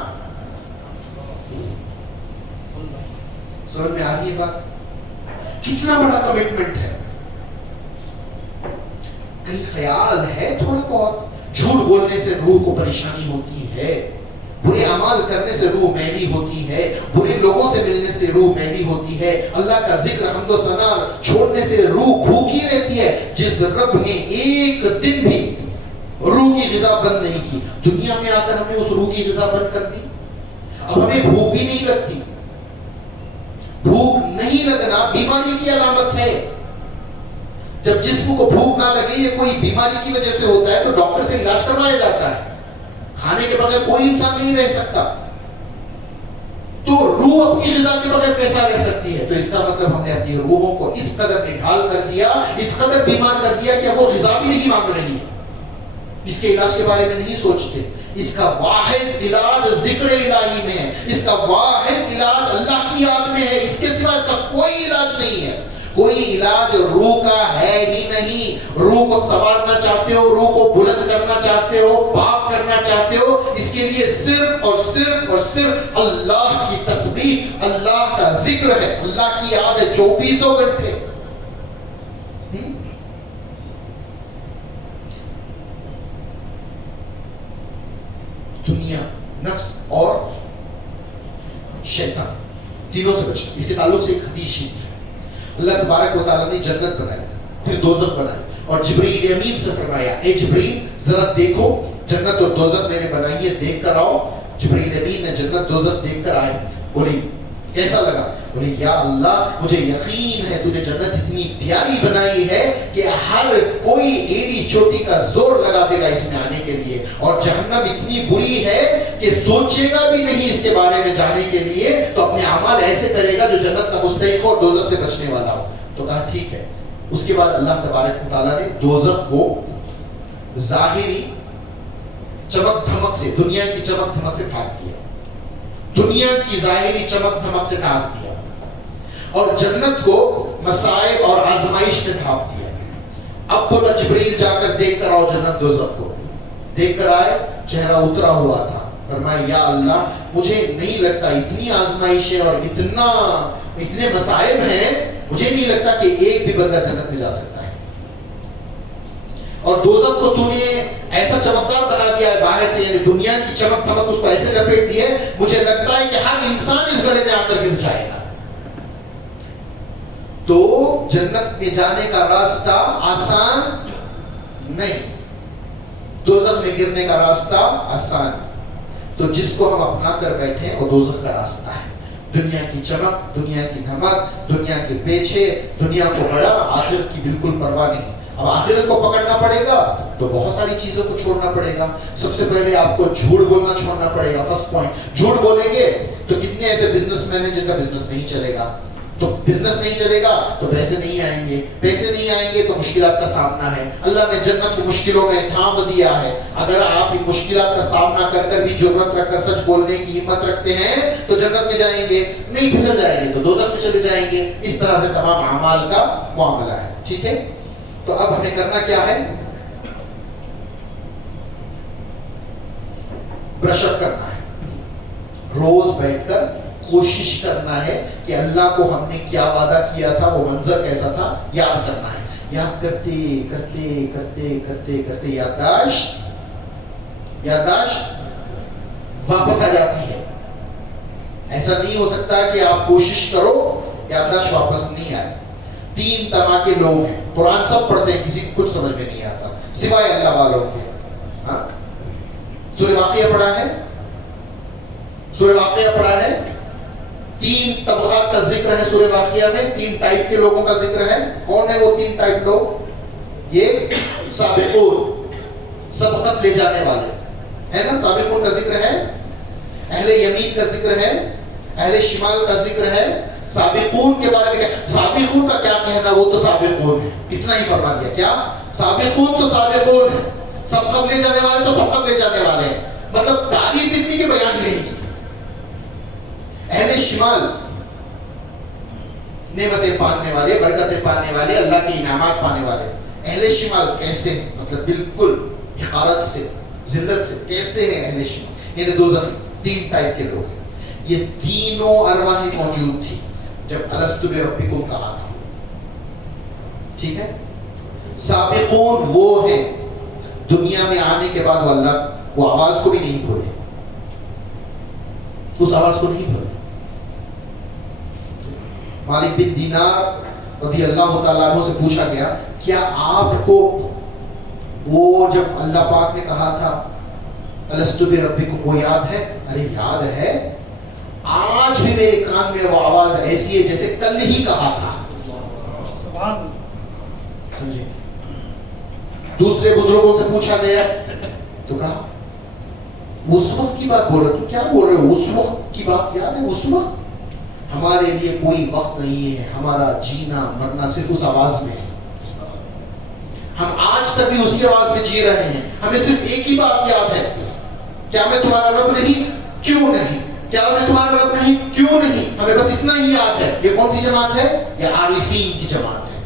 سمجھ میں آ رہی ہے بات؟ کتنا بڑا کمٹمنٹ ہے. کہیں خیال ہے تھوڑا بہت؟ جھوٹ بولنے سے روح کو پریشانی ہوتی ہے، برے اعمال کرنے سے روح میلی ہوتی ہے، برے لوگوں سے ملنے سے روح میلی ہوتی ہے، اللہ کا ذکر حمد و ثنا چھوڑنے سے روح بھوکی رہتی ہے. جس رب نے ایک دن بھی روح کی غذا بند نہیں کی، دنیا میں آ کر ہم نے اس روح کی غذا بند کر دی. اب ہمیں بھوک بھی نہیں لگتی. بھوک نہیں لگنا بیماری کی علامت ہے. جب جسم کو بھوک نہ لگے، یہ کوئی بیماری کی وجہ سے ہوتا ہے تو ڈاکٹر سے علاج کروایا جاتا ہے. کھانے کے بغیر کوئی انسان نہیں رہ سکتا. تو روح اپنی غذا کے بغیر کیسا رہ سکتی ہے؟ تو اس کا مطلب ہم نے اپنی روحوں کو اس قدر نڈھال کر دیا، اس قدر بیمار کر دیا کہ وہ غذا بھی نہیں مانگ رہی ہے. اس کے علاج کے بارے میں نہیں سوچتے. اس کا واحد علاج ذکر الہی میں ہے، اس کا واحد علاج اللہ کی یاد میں ہے. اس کے سوا اس کا کوئی علاج نہیں ہے. کوئی علاج روح کا ہے ہی نہیں. روح کو سنوارنا چاہتے ہو، روح کو بلند کرنا چاہتے ہو، پاک کرنا چاہتے ہو، اس کے لیے صرف اور صرف اور صرف اللہ کی تسبیح، اللہ کا ذکر ہے، اللہ کی یاد ہے 24 گھنٹے. دنیا، نفس اور شیطان تینوں سے بچنا. اس کے تعلق سے ایک حدیث شریف ہے. اللہ تبارک و تعالیٰ نے جنت بنائی، پھر دوزخ بنائی. اور جبریل امین سے فرمایا اے جبریل ذرا دیکھو جنت اور دوزخ میں نے بنائی ہے، دیکھ کر آؤ۔ جبریل امین نے جنت دوزخ دیکھ کر آئے، بولی کیسا لگا؟ بولی یا اللہ مجھے یقین ہے تو نے جنت اتنی پیاری بنائی ہے کہ ہر کوئی ایڑی چوٹی کا زور لگا دے گا اس میں آنے کے لیے، اور جہنم اتنی بری ہے کہ سوچے گا بھی نہیں اس کے بارے میں جانے کے لیے، تو اپنے اعمال ایسے کرے گا جو جنت کا مستحق ہو اور دوزخ سے بچنے والا ہو۔ تو کہا ٹھیک ہے۔ اس کے بعد اللہ تبارک و تعالیٰ نے دوزخ کو ظاہری چمک دھمک سے، دنیا کی چمک دھمک سے ڈھانپ دیا، دنیا کی ظاہری چمک دھمک سے ڈھانپ دیا، اور جنت کو مصائب اور آزمائش سے ڈھانپ دیا۔ اب بولا جبریل جا کر دیکھ کر آؤ جنت دوزخ کو۔ دیکھ کر آئے، چہرہ اترا ہوا تھا۔ فرمایا یا اللہ مجھے نہیں لگتا، اتنی آزمائشیں اور اتنے مصائب ہیں، مجھے نہیں لگتا کہ ایک بھی بندہ جنت میں جا سکتا ہے، اور دوزخ کو تو نے ایسا چمکدار بنا دیا ہے باہر سے، یعنی دنیا کی چمک دھمک اس کو ایسے لپیٹ دی ہے، مجھے لگتا ہے کہ ہر انسان اس گڑھے میں آ کر گر جائے گا۔ تو جنت میں جانے کا راستہ آسان نہیں، دوزخ میں گرنے کا راستہ آسان۔ تو جس کو ہم اپنا کر بیٹھے وہ دوزخ کا راستہ ہے، دنیا کی چمک، دنیا کی دھمک، دنیا کے پیچھے، دنیا کو بڑا، آخرت کی بالکل پرواہ نہیں۔ اب آخرت کو پکڑنا پڑے گا تو بہت ساری چیزوں کو چھوڑنا پڑے گا۔ سب سے پہلے آپ کو جھوٹ بولنا چھوڑنا پڑے گا، فرسٹ پوائنٹ۔ جھوٹ بولیں گے تو کتنے ایسے بزنس مین ہیں جن کا بزنس نہیں چلے گا، تو بزنس نہیں چلے گا تو پیسے نہیں آئیں گے، پیسے نہیں آئیں گے تو مشکلات کا سامنا ہے۔ اللہ نے جنت کو مشکلوں میں ڈھانپ دیا ہے، اگر آپ ان مشکلات کا سامنا کر کر بھی جرأت رکھ کر سچ بولنے کی ہمت رکھتے ہیں تو جنت میں جائیں گے، نہیں پھسل جائیں گے تو دوزخ میں چلے جائیں گے۔ اس طرح سے تمام اعمال کا معاملہ ہے، ٹھیک ہے؟ تو اب ہمیں کرنا کیا ہے؟ برش اپ کرنا ہے، روز بیٹھ کر کوشش کرنا ہے کہ اللہ کو ہم نے کیا وعدہ کیا تھا، وہ منظر کیسا تھا، یاد کرنا ہے۔ یاد کرتے کرتے کرتے کرتے کرتے یادداشت واپس آ جاتی ہے۔ ایسا نہیں ہو سکتا کہ آپ کوشش کرو یادداشت واپس نہیں آئے۔ 3 طرح کے لوگ ہیں، قرآن سب پڑھتے ہیں، کسی کو کچھ سمجھ میں نہیں آتا سوائے اللہ والوں کے۔ ہاں، سورہ واقعہ پڑھا ہے، سورہ واقعہ پڑھا ہے، 3 طبقات کا ذکر ہے سورہ واقعہ میں، 3 ٹائپ کے لوگوں کا ذکر ہے۔ کون ہے وہ 3 ٹائپ لوگ؟ یہ سابقون، سبقت لے جانے والے ہے نا، سابقون کا ذکر ہے، اہل یمین کا ذکر ہے، اہل شمال کا ذکر ہے۔ سابقون کے بارے میں سابقون کا کیا کہنا، وہ تو سابقون ہے، اتنا ہی فرما دیا۔ کیا سابقون تو سابقون ہے، سبقت لے جانے والے تو سبقت لے جانے والے ہیں، مطلب تعریف اتنی کہ بیان نہیں کی۔ اہل شمال نعمتیں پانے والے، برکتیں پانے والے، اللہ کے انعامات پانے والے۔ اہل شمال کیسے ہیں؟ مطلب بالکل حقارت سے، ذلت سے، کیسے ہیں اہل شمال؟ یعنی دوزخ 3 ٹائپ کے لوگ ہیں۔ یہ تینوں ارواحیں موجود تھی جب الستو بربکم کہا تھا، ٹھیک ہے؟ سابقون وہ ہیں دنیا میں آنے کے بعد وہ آواز کو بھی نہیں بھولے، اس آواز کو نہیں بھولے۔ مالک بن دینار رضی اللہ تعالیٰ عنہ سے پوچھا گیا کیا آپ کو وہ جب اللہ پاک نے کہا تھا الستو بربکم وہ یاد ہے؟ ارے یاد ہے، آج بھی میرے کان میں وہ آواز ایسی ہے جیسے کل ہی کہا تھا۔ سمجھے؟ دوسرے بزرگوں سے پوچھا گیا تو کہا اس وقت کی بات بول رہے، تم کیا بول رہے ہو؟ اس وقت کی بات یاد ہے؟ اس وقت ہمارے لیے کوئی وقت نہیں ہے، ہمارا جینا مرنا صرف اس آواز میں ہے۔ ہم آج تک بھی اس کی آواز میں جی رہے ہیں، ہمیں صرف ایک ہی بات یاد ہے، کیا میں تمہارا رب نہیں؟ کیوں نہیں؟ کیا میں تمہارا رب نہیں؟ کیوں نہیں؟ ہمیں بس اتنا ہی یاد ہے۔ یہ کون سی جماعت ہے؟ یہ عارفین کی جماعت ہے،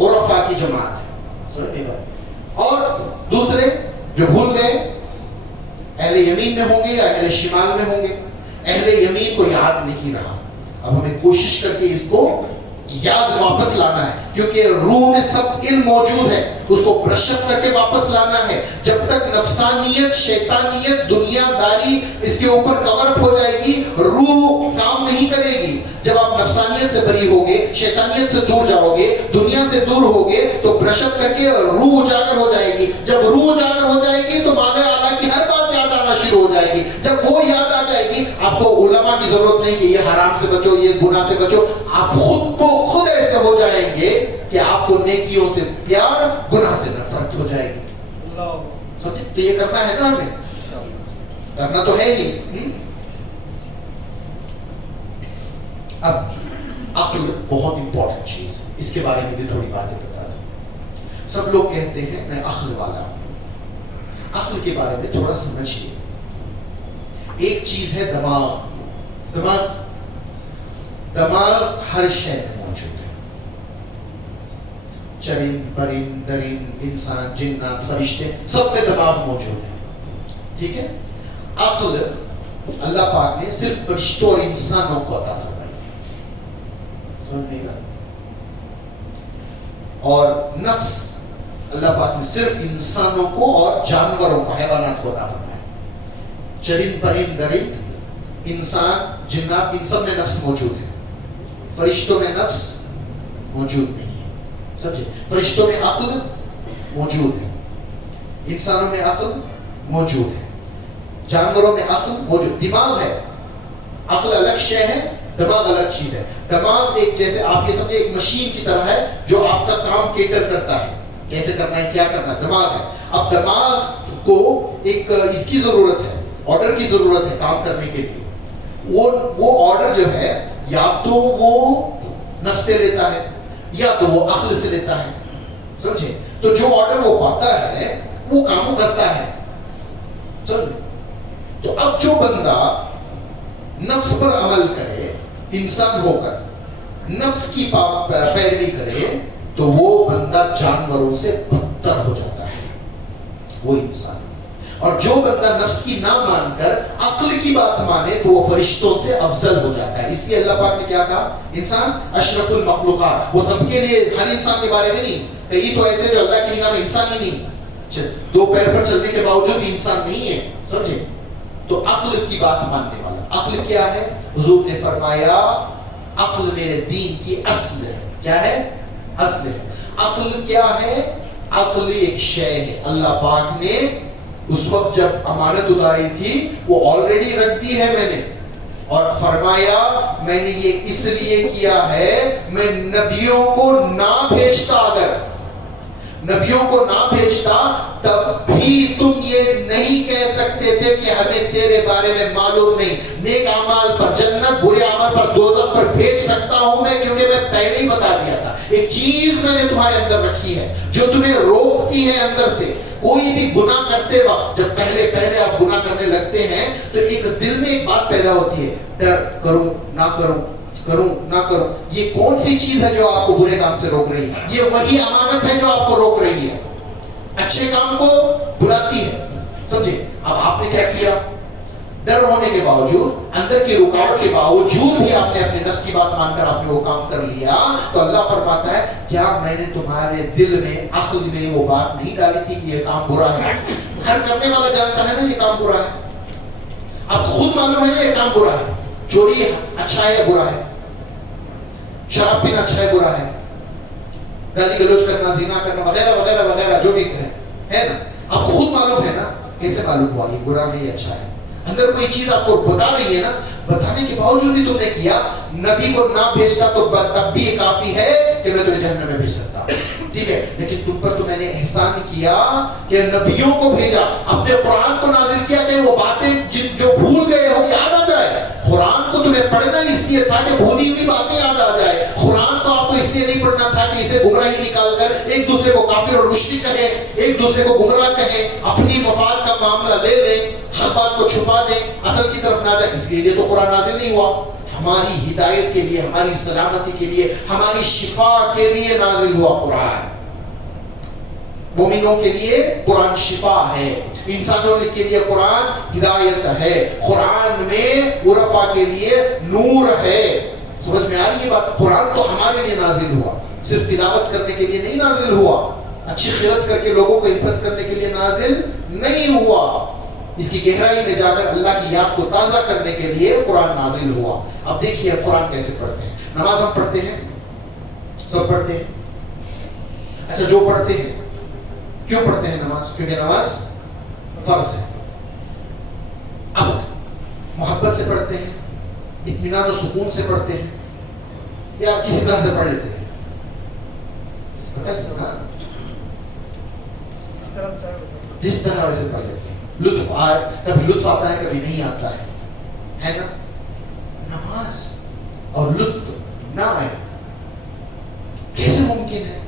عرفاء کی جماعت ہے۔ اور دوسرے جو بھول گئے اہل یمین میں ہوں گے یا اہل شمال میں ہوں گے، اہل یمین کو یاد نہیں رہا۔ اب ہمیں کوشش کر کے اس کو یاد واپس لانا ہے، کیونکہ روح میں سب علم موجود ہے، اس کو برش اپ کر کے واپس لانا ہے۔ جب تک نفسانیت، شیطانیت، دنیا داری اس کے اوپر کور ہو جائے گی، روح کام نہیں کرے گی۔ جب آپ نفسانیت سے بری ہوگے، شیطانیت سے دور جاؤ گے، دنیا سے دور ہوگے، تو برش اپ کر کے روح اجاگر ہو جائے گی. جب روح اجاگر ہو جائے گی تو مالے اعلیٰ کی ہر بات یاد آنا شروع ہو جائے گی. جب وہ یاد آ جائے گی، آپ کو علماء کی ضرورت نہیں کہ یہ حرام سے بچو، یہ گناہ سے بچو. آپ خود ایسے ہو جائیں گے کہ آپ کو نیکیوں سے پیار، گناہ سے نفرت ہو جائے گی. سمجھے؟ تو یہ کرنا ہے نا، ہمیں کرنا تو ہے ہی. اب عقل بہت امپورٹنٹ چیز ہے، اس کے بارے میں بھی تھوڑی باتیں بتا دوں. سب لوگ کہتے ہیں میں عقل والا ہوں. عقل کے بارے میں تھوڑا سمجھیے. ایک چیز ہے دماغ. دماغ ہر شے میں موجود ہے. چرند، پرند، درند، انسان، جنات، فرشتے، سب میں دماغ موجود ہے. ٹھیک ہے. عقل اللہ پاک نے صرف فرشتوں اور انسانوں کو عطا فرمائی. سمجھ نہیں رہا. اور نفس اللہ پاک نے صرف انسانوں کو اور جانوروں کو، حیوانات کو عطا فرمایا. چرند، پرند، درند، انسان، جنات، ان سب میں نفس موجود ہے. فرشتوں میں نفس موجود نہیں ہے. سمجھے؟ فرشتوں میں عقل موجود ہے، انسانوں میں عقل موجود ہے، جانوروں میں عقل موجود. دماغ ہے، عقل الگ شے ہے، دماغ الگ چیز ہے. دماغ ایک، جیسے آپ یہ سمجھے ایک مشین کی طرح ہے جو آپ کا کام کیٹر کرتا ہے، کیسے کرنا ہے، کیا کرنا ہے. دماغ ہے. اب دماغ کو ایک اس کی ضرورت ہے، آرڈر کی ضرورت ہے کام کرنے کے لیے. وہ آرڈر جو ہے یا تو وہ نفس سے لیتا ہے یا تو وہ عقل سے لیتا ہے. سمجھے؟ تو جو آرڈر وہ پاتا ہے وہ کام کرتا ہے. سمجھے؟ تو اب جو بندہ نفس پر عمل کرے، انسان ہو کر نفس کی پیروی کرے، تو وہ بندہ جانوروں سے بدتر ہو جاتا ہے، وہ انسان. اور جو بندہ نفس کی نہ مان کر عقل کی بات مانے تو وہ فرشتوں سے افضل ہو جاتا ہے. اس لیے اللہ پاک نے کیا کہا؟ انسان اشرف المخلوقات. وہ سب کے لیے، ہر انسان کے بارے میں نہیں. کئی تو ایسے جو اللہ کی نگاہ میں انسان ہی نہیں، دو پیر پر چلنے کے باوجود بھی انسان نہیں ہے. سمجھے؟ تو عقل کی بات ماننے والا. عقل کیا ہے؟ حضور نے فرمایا عقل میرے دین کی اصل ہے. کیا ہے؟ اصل ہے. عقل کیا ہے؟ عقل ایک شے ہے. اللہ پاک نے اس وقت جب امانت اتاری تھی وہ آلریڈی رکھ دی ہے میں نے، اور فرمایا میں نے یہ اس لیے کیا ہے، میں نبیوں کو نہ بھیجتا، اگر نبیوں کو نہ بھیجتا تب بھی تم یہ نہیں کہہ سکتے تھے کہ ہمیں تیرے بارے میں معلوم نہیں. نیک اعمال پر جنت، برے اعمال پر دوزخ پر بھیج سکتا ہوں میں، کیونکہ میں پہلے ہی بتا دیا تھا. ایک چیز میں نے تمہارے اندر رکھی ہے جو تمہیں روکتی ہے اندر سے. کوئی بھی گناہ کرتے وقت جب پہلے آپ گناہ کرنے لگتے ہیں تو ایک دل میں ایک بات پیدا ہوتی ہے، ڈر، کروں نہ کروں، کروں نہ کروں. یہ کون سی چیز ہے جو آپ کو برے کام سے روک رہی ہے؟ یہ وہی امانت ہے جو آپ کو روک رہی ہے، اچھے کام کو بلاتی ہے. سمجھے؟ اب آپ نے کیا کیا؟ ڈر ہونے کے باوجود، اندر کی رکاوٹ کے باوجود بھی آپ نے اپنے نفس کی بات مان کر آپ نے وہ کام کر لیا. تو اللہ فرماتا ہے کیا میں نے تمہارے دل میں، عقل میں وہ بات نہیں ڈالی تھی کہ یہ کام برا ہے؟ ہر کرنے والا جانتا ہے نا یہ کام برا ہے. آپ خود معلوم ہے نا یہ کام برا ہے. چوری اچھا ہے یا برا ہے؟ شراب پینا اچھا ہے برا ہے؟ گالی گلوچ کرنا، زنا کرنا، وغیرہ وغیرہ وغیرہ جو بھی ہے نا، آپ کو خود معلوم ہے نا. کیسے معلوم ہوا یہ برا ہے یا اچھا ہے؟ اندر کوئی چیز آپ کو بتا رہی ہے نا. بتانے کے باوجود بھی تم نے کیا. نبی کو نہ بھیجتا تو تب بھی یہ کافی ہے کہ میں تمہیں جہنم میں بھیج سکتا. ٹھیک ہے، لیکن تم پر تو میں نے احسان کیا کہ نبیوں کو بھیجا، اپنے قرآن کو نازل کیا کہ وہ باتیں جو بھول گئے ہو یاد آ جائے. قرآن کو تمہیں پڑھنا اس لیے تھا کہ بھولی ہوئی باتیں یاد آ جائے. قرآن کو آپ کو اس لیے نہیں پڑھنا تھا کہ اسے گمراہی نکال کر ایک دوسرے کو کافر اور مشرک کہیں، ایک دوسرے کو گمراہ کہیں، اپنی مفاد کا معاملہ لے لیں، ہر بات کو چھپا دیں، اصل کی طرف نہ جائیں. اس لیے تو قرآن نازل نہیں ہوا. ہماری ہدایت کے لیے، ہماری سلامتی کے لیے، ہماری شفا کے لیے نازل ہوا قرآن. مومنوں کے لیے قرآن شفا ہے، انسانوں کے لیے قرآن ہدایت ہے. قرآن میں عرفا کے لیے نور ہے. سمجھ میں آ رہی ہے بات؟ قرآن تو ہمارے لیے نازل ہوا، صرف تلاوت کرنے کے لیے نہیں نازل ہوا، اچھی قرأت کر کے لوگوں کو امپریس کرنے کے لیے نازل نہیں ہوا. اس کی گہرائی میں جا کر اللہ کی یاد کو تازہ کرنے کے لیے قرآن نازل ہوا. اب دیکھیے قرآن کیسے پڑھتے ہیں. نماز ہم پڑھتے ہیں, سب پڑھتے ہیں. اچھا جو پڑھتے ہیں کیوں پڑھتے ہیں نماز؟ کیونکہ نماز فرض ہے. اب محبت سے پڑھتے ہیں, اطمینان و سکون سے پڑھتے ہیں, یا کسی طرح سے پڑھ لیتے ہیں؟ پتہ کیوں نا, جس طرح ویسے پڑھ لیتے ہیں. لطف آئے, کبھی لطف آتا ہے کبھی نہیں آتا ہے نا. نماز اور لطف نہ آئے کیسے ممکن ہے؟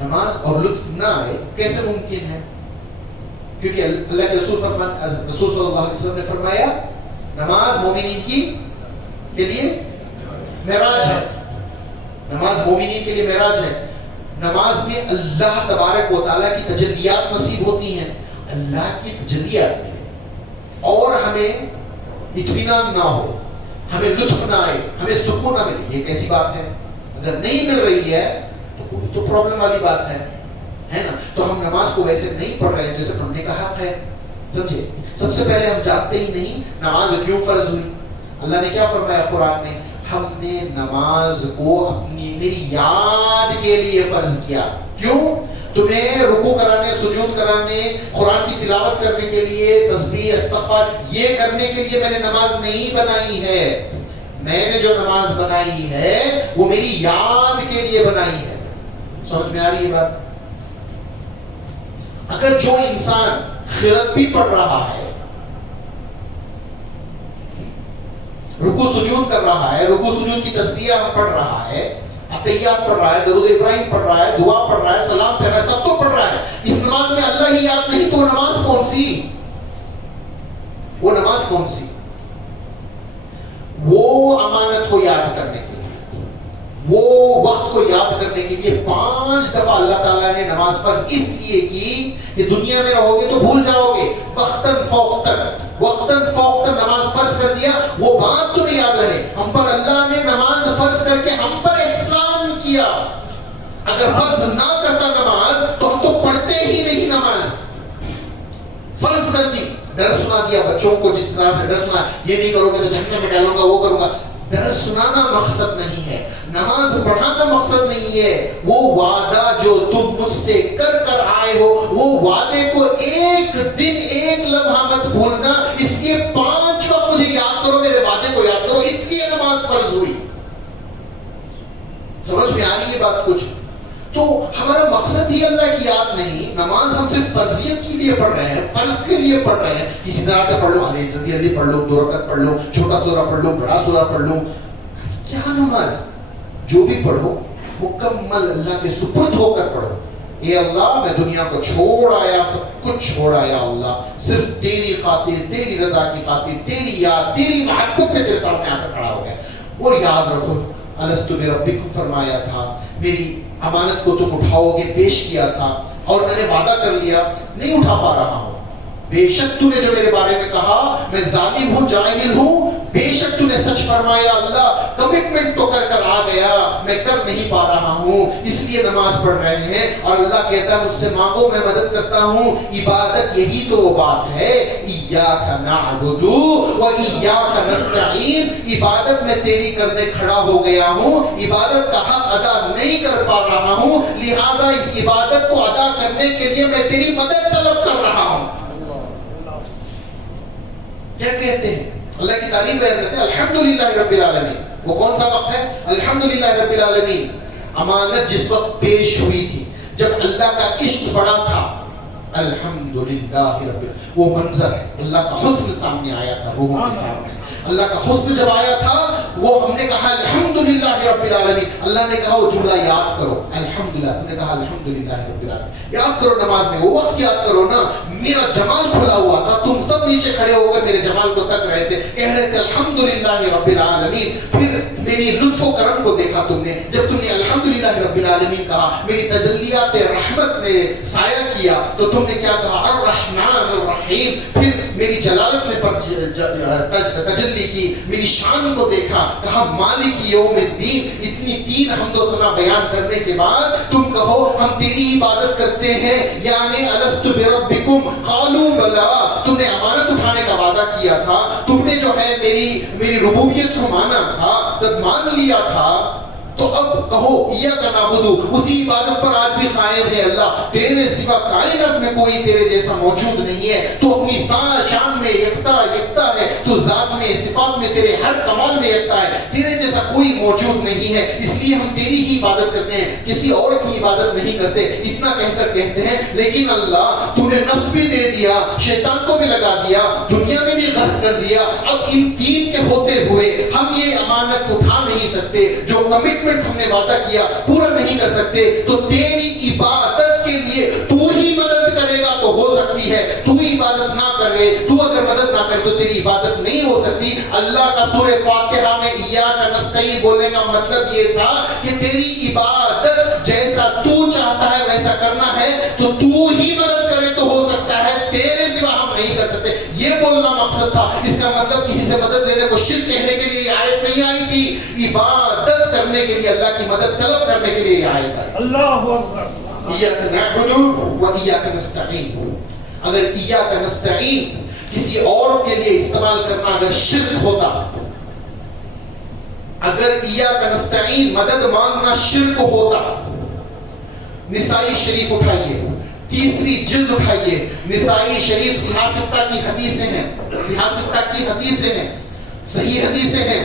نماز اور لطف نہ آئے کیسے ممکن ہے؟ کیونکہ اللہ کے رسول صلی اللہ علیہ وسلم نے فرمایا نماز مومنین کے لیے معراج ہے. نماز مومنین کے لیے معراج ہے. نماز میں اللہ تبارک و تعالیٰ کی تجلیات نصیب ہوتی ہیں. اللہ کی تجلیات میں اور ہمیں اطمینان نہ ہو, ہمیں لطف نہ آئے, ہمیں سکون نہ ملے, یہ کیسی بات ہے؟ اگر نہیں مل رہی ہے تو کوئی تو پرابلم والی بات ہے نا. تو ہم نماز کو ویسے نہیں پڑھ رہے ہیں جیسے پڑھنے کا حق ہے. سمجھے؟ سب سے پہلے ہم جانتے ہی نہیں نماز کیوں فرض ہوئی. اللہ نے کیا فرمایا قرآن میں؟ ہم نے نماز کو میری یاد کے لیے فرض کیا. کیوں؟ تمہیں رکوع کرانے, سجود کرانے, قرآن کی تلاوت کرنے کے لیے, تسبیح, استغفار یہ کرنے کے لیے میں نے نماز نہیں بنائی ہے. میں نے جو نماز بنائی ہے وہ میری یاد کے لیے بنائی ہے. سمجھ میں آ رہی ہے بات؟ اگر جو انسان خیرت بھی پڑھ رہا ہے, رکوع سجود کر رہا ہے, رکوع سجود کی تسبیح پڑھ رہا ہے, تحیات پڑھ رہا ہے, درود ابراہیم پڑھ رہا ہے, دعا پڑھ رہا ہے, سلام پھیر رہا ہے, سب تو پڑھ رہا ہے, اس نماز میں اللہ ہی یاد نہیں تو وہ نماز کون سی؟ وہ نماز کون سی؟ وہ امانت کو یاد کرنے کے لیے, وہ وقت کو یاد کرنے کے لیے 5 دفعہ اللہ تعالیٰ نے نماز فرض اس لیے کی کہ دنیا میں رہو گے تو بھول جاؤ گے. وقتاً فوقتاً نماز فرض کر دیا, وہ بات تمہیں یاد رہے. ہم پر اللہ نے نماز فرض کر کے ہم پر احسان کیا. اگر فرض نہ کرتا نماز تو ہم تو پڑھتے ہی نہیں. نماز فرض کر دی, ڈر سنا دیا بچوں کو, جس طرح سے ڈر سنا یہ نہیں کرو گے تو جہنم میں ڈالوں گا, وہ کروں گا. ڈر سنانا مقصد نہیں ہے, نماز پڑھانا مقصد نہیں ہے. وہ وعدہ جو تم مجھ سے کر آئے ہو, وہ وعدے کو ایک دن ایک لمحہ مت بھولنا. اس لیے 5 وقت مجھے یاد کرو, میرے وعدے کو یاد کرو, اس لیے نماز فرض ہوئی. سمجھ میں آ رہی ہے بات کچھ؟ تو ہمارا مقصد ہی اللہ کی یاد نہیں. نماز ہم صرف فرضیت کے لیے پڑھ رہے ہیں, فرض کے لیے پڑھ رہے ہیں. کسی طرح سے پڑھ لو, جلدی پڑھ لو, 2 رکعت پڑھ لو, چھوٹا سورہ پڑھ لو, بڑا سورہ پڑھ لو. کیا نماز؟ جو بھی پڑھو مکمل اللہ کے سپرد ہو کر پڑھو. اے اللہ میں دنیا کو چھوڑ آیا, سب کچھ چھوڑ آیا اللہ, صرف تیری خاطر, تیری رضا کی خاطر, تیری یاد, تیری محبت میں تیرے سامنے آ کر کھڑا ہو گیا. اور یاد رکھو الست بربکم فرمایا تھا, میری امانت کو تم اٹھاؤ گے, پیش کیا تھا, اور میں نے وعدہ کر لیا نہیں اٹھا پا رہا ہوں. بے شک تو نے جو میرے بارے میں کہا میں ظالم ہوں, جاہل ہوں, بے شک تو نے سچ فرمایا اللہ, کمٹمنٹ تو کر آ گیا, میں کر نہیں پا رہا ہوں, اس لیے نماز پڑھ رہے ہیں. اور اللہ کہتا ہے مجھ سے مانگو میں مدد کرتا ہوں. عبادت یہی تو وہ بات ہے, ایاک نعبد و ایاک نستعین. عبادت میں تیری کرنے کھڑا ہو گیا ہوں, عبادت کا حق ادا نہیں کر پا رہا ہوں, لہٰذا اس عبادت کو ادا کرنے کے لیے میں تیری مدد طلب کر رہا ہوں. کیا کہتے ہیں؟ اللہ کی تعلیم بیان کرتے ہیں الحمدللہ رب العالمین. وہ کون سا وقت ہے؟ الحمدللہ رب العالمین. امانت جس وقت پیش ہوئی تھی, جب اللہ کا عشق بڑا تھا, الحمدللہ رب, وہ منظر ہے, اللہ کا حسن سامنے آیا تھا, روحوں کے سامنے اللہ کا حسن جب آیا تھا, وہ ہم نے کہا الحمدللہ رب العالمین. اللہ نے کہا وہ جملہ یاد کرو, الحمدللہ. تم نے کہا الحمدللہ رب العالمین, یاد کرو نماز میں, وہ وقت یاد کرو نا, میرا جمال کھلا ہوا تھا, تم سب نیچے کھڑے ہو کر میرے جمال کو تک رہے تھے, کہہ رہے تھے الحمدللہ رب العالمین. پھر میری لطف و کرم کو دیکھا تم نے, جب تم نے الحمدللہ رب العالمین کہا, میری تجلیات رحمت نے سایہ کیا, تو تم نے کیا کہا؟ الرحمن الرحیم. پھر میری جلالت نے پر تجلی کی, میری شان کو دیکھا, کہا مالک یوم الدین. اتنی تین حمد و ثنا بیان کرنے کے بعد تم کہو ہم تیری عبادت کرتے ہیں, یعنی الست بربکم قالوا بلا, تم نے امانت اٹھانے کا وعدہ کیا تھا, تم نے جو ہے میری ربوبیت کو مانا تھا, تب مان لیا تھا, تو اب کہو ایاک نعبد, اسی عبادت پر آج بھی قائم ہے اللہ. تیرے سوا کائنات میں کوئی تیرے جیسا موجود نہیں ہے, تو اپنی شان میں یکتا ہے, تو ذات میں صفات میں تیرے ہر کمال میں یکتا ہے, تیرے جیسا کوئی موجود نہیں ہے, اس لیے ہم تیری ہی عبادت کرتے ہیں, کسی اور کی عبادت نہیں کرتے. اتنا کہہ کر کہتے ہیں لیکن اللہ تو نے نفس بھی دے دیا, شیطان کو بھی لگا دیا, دنیا میں بھی غرق کر دیا, اب ان تین کے ہوتے ہوئے ہم یہ امانت اٹھا نہیں سکتے, جو کمٹمنٹ ہم نے وعدہ کیا پورا نہیں کر سکتے, تو تیری عبادت کے لیے تو ہی مدد کرے گا تو ہو سکتی ہے, تو ہی عبادت نہ کرے, تو اگر مدد نہ کرے تو تیری عبادت نہیں ہو سکتی. اللہ کا سورہ فاتحہ میں ایاک نستعین بولنے کا مطلب یہ تھا کہ تیری عبادت جیسا تو چاہتا ہے ویسا کرنا ہے, تو تو ہی مدد کرے تو ہو سکتا ہے, تیرے سوا ہم نہیں کر سکتے, یہ بولنا مقصد تھا. اس کا مطلب کسی سے مدد لینے کو شرک کہنے کے لیے یہ آیت نہیں آئی تھی, عبادت کرنے کے لیے, اللہ کی مدد طلب کرنے کے لیے یہ آیت آئی. اللہ اکبر. ایاک نعبد و ایاک نستعین. اگر ایاک نستعین کسی اور کے لیے استعمال کرنا اگر شرک ہوتا, اگر ایاک نستعین مدد مانگنا شرک ہوتا, نسائی شریف اٹھائیے, 3 جلد اٹھائیے, نسائی شریف سیاستہ کی حدیثیں ہیں, سیاستہ کی حدیثیں ہیں, صحیح حدیثیں ہیں.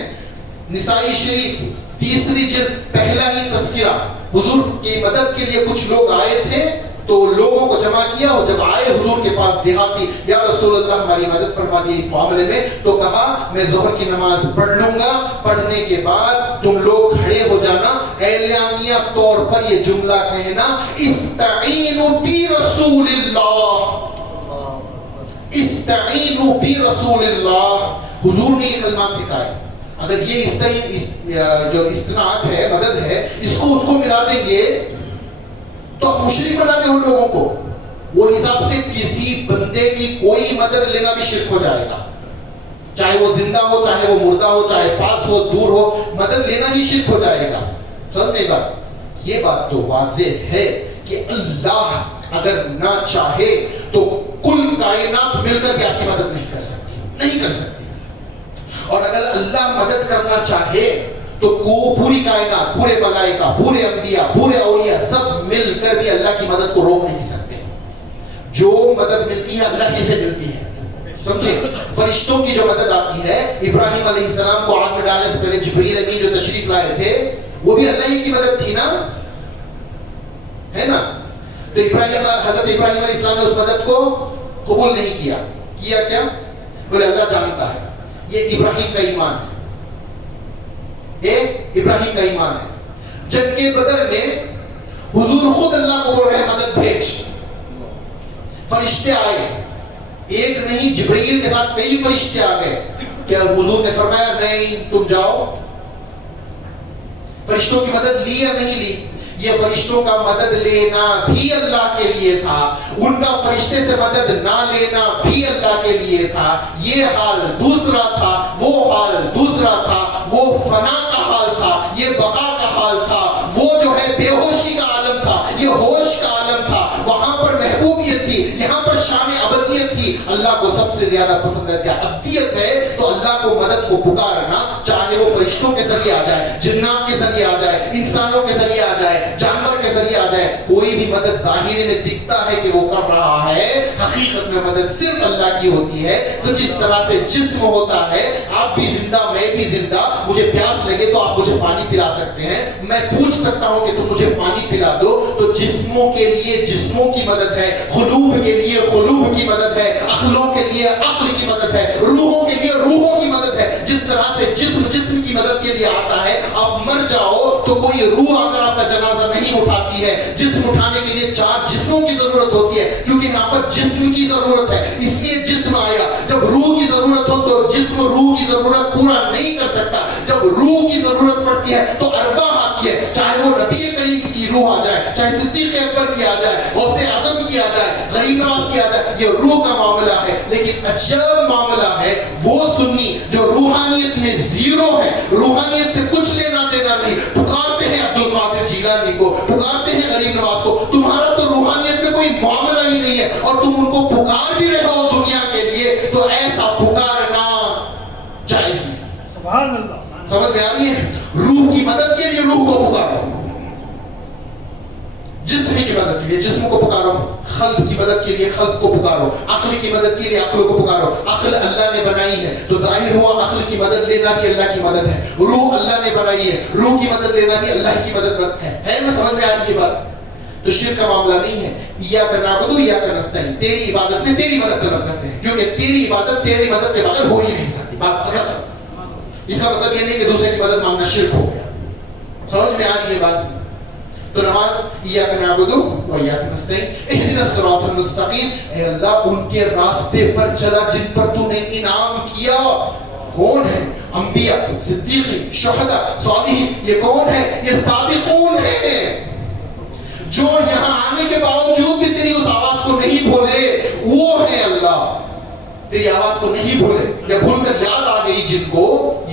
نسائی شریف 3 جلد پہلا ہی تذکرہ, حضور کی مدد کے لیے کچھ لوگ آئے تھے, تو لوگوں کو جمع کیا, اور جب آئے حضور کے پاس دیہاتی, یا رسول اللہ ہماری مدد فرما دیے اس معاملے میں, تو کہا میں ظہر کی نماز پڑھ لوں گا, پڑھنے کے بعد تم لوگ کھڑے ہو جانا, اعلانیہ طور پر یہ جملہ کہنا, استعینوا برسول اللہ, استعینوا برسول اللہ. حضور نے یہ کلمات سکھائے. اگر یہ جو استناد ہے, مدد ہے, اس کو ملا دیں گے تو مشرک بنا دیں ان لوگوں کو. وہ حساب سے کسی بندے کی کوئی مدد لینا بھی شرک ہو جائے گا, چاہے وہ زندہ ہو, چاہے وہ مردہ ہو, چاہے پاس ہو, دور ہو, مدد لینا ہی شرک ہو جائے گا. سمجھے گا؟ یہ بات تو واضح ہے کہ اللہ اگر نہ چاہے تو کل کائنات مل کر بھی آپ کی مدد نہیں کر سکتی, نہیں کر سکتی. اور اگر اللہ مدد کرنا چاہے تو پوری کائنات, پورے ملائکہ, پورے انبیاء, پورے اولیاء سب مل کر بھی اللہ کی مدد کو روک نہیں سکتے. جو مدد ملتی ہے اللہ ہی سے ملتی ہے, سمجھے؟ فرشتوں کی جو مدد آتی ہے, ابراہیم علیہ السلام کو آگ میں ڈالنے سے پہلے جبریل امین جو تشریف لائے تھے, وہ بھی اللہ ہی کی مدد تھی نا, ہے نا؟ تو حضرت ابراہیم علیہ السلام نے اس مدد کو قبول نہیں کیا. کیا؟ بولے اللہ جانتا ہے. یہ ابراہیم کا ایمان ہے, ابراہیم کا ایمان ہے. جنگ بدر میں حضور خود اللہ کو بول رہے ہیں مدد بھیج. فرشتے آئے, ایک نہیں, جبرائیل کے ساتھ کئی فرشتے آ گئے. کیا حضور نے فرمایا نہیں تم جاؤ؟ فرشتوں کی مدد لی یا نہیں لی؟ یہ فرشتوں کا مدد لینا بھی اللہ کے لیے تھا, ان کا فرشتے سے مدد نہ لینا بھی اللہ کے لیے تھا. یہ حال دوسرا تھا, وہ حال دوسرا تھا. وہ فنا کا حال تھا, یہ بقا کا حال تھا. وہ جو ہے بے ہوشی کا عالم تھا, یہ ہوش کا عالم تھا. وہاں پر محبوبیت تھی, یہاں پر شان ابدیت تھی. اللہ کو سب سے زیادہ پسند ہے ابدیت ہے, تو اللہ کو مدد کو پکارنا, چاہے وہ فرشتوں کے ذریعے آ جائے, جنات کے ذریعے آ جائے, انسانوں کے ذریعے آ جائے, جانور کے ذریعے آ جائے, کوئی بھی مدد ظاہر میں دکھتا ہے کہ وہ کر رہا ہے, حقیقت میں مدد صرف اللہ کی ہوتی ہے. تو جس طرح سے جسم ہوتا ہے, آپ بھی زندہ, میں بھی زندہ, مجھے پیاس لگے تو آپ مجھے پانی پلا سکتے ہیں, میں پوچھ سکتا ہوں کہ تم مجھے پانی پلا دو. تو جسموں کے لیے جسموں کی مدد ہے, قلوب کے لیے قلوب کی مدد ہے, عقلوں کے لیے عقل کی مدد ہے, روحوں کے لیے روحوں کی مدد ہے. جس طرح سے جسم کی مدد کے لیے آتا ہے, آپ مر جاؤ تو کوئی روح آ کر آپ کا جنازہ نہیں اٹھاتی ہے. جسم اٹھانے کے لیے 4 جسموں کی ضرورت ہوتی ہے, کیونکہ یہاں پر جسم کی ضرورت ہے, اس لیے جسم آیا. جب روح کی ضرورت ہو تو جسم روح کی ضرورت پورا نہیں کر سکتا. جب روح کی ضرورت پڑتی ہے تو ارواح آتی ہے, چاہے وہ نبی کریم کی روح آ جائے, چاہے صدیق اکبر کی آ جائے, غوث اعظم کی آ جائے, غریب نواز کی آ جائے. یہ روح کا معاملہ ہے. لیکن عجب معاملہ ہے وہ سنی جو روحانیت میں 0 گروہ ہیں, روحانیت سے کچھ لینا دینا نہیں, پکارتے ہیں عبد القادر جیلانی کو, پکارتے ہیں غریب نواز کو, تمہارا تو روحانیت میں کوئی معاملہ ہی نہیں ہے, اور تم ان کو پکار بھی رہے ہو دنیا کے لیے, تو ایسا پکارنا جائز نہیں. سبحان اللہ. سمجھ میں آ رہی ہے؟ روح کی مدد کے لیے روح کو پکارو, جسم کی مدد کے لیے جسم کو پکارو, خلق کی مدد کے لیے خلق کو پکارو, عقل کی مدد کے لیے عقل کو پکارو. عقل اللہ نے بنائی ہے تو ظاہر ہوا عقل کی مدد لینا بھی اللہ کی مدد ہے. روح اللہ نے بنائی ہے, روح کی مدد لینا بھی اللہ کی مدد ہے. میں سمجھ میں آ رہی ہے بات؟ تو شرک کا معاملہ نہیں ہے. ایاک نعبد و ایاک نستعین, تیری عبادت میں تیری مدد طلب کرتے ہیں, کیونکہ تیری عبادت تیری مدد کے بغیر ہو ہی نہیں سکتی. بات ختم. اس کا مطلب یہ نہیں کہ دوسرے کی مدد مانگنا شرک ہو گیا. سمجھ میں آ رہی ہے بات؟ تو نماز ایاک نعبد و ایاک نستعین, اہدنا الصراط المستقیم, اے اللہ ان کے راستے پر چلا جن پر تو نے انعام کیا. کون ہے؟ انبیاء, صدیقین, شہداء, صالحین. یہ کون ہے؟ یہ سابقون ہیں جو یہاں آنے کے باوجود بھی تیری اس آواز کو نہیں بھولے. وہ ہے اللہ, تیری آواز کو نہیں بھولے, یا بھول کر یاد آ گئی جن کو,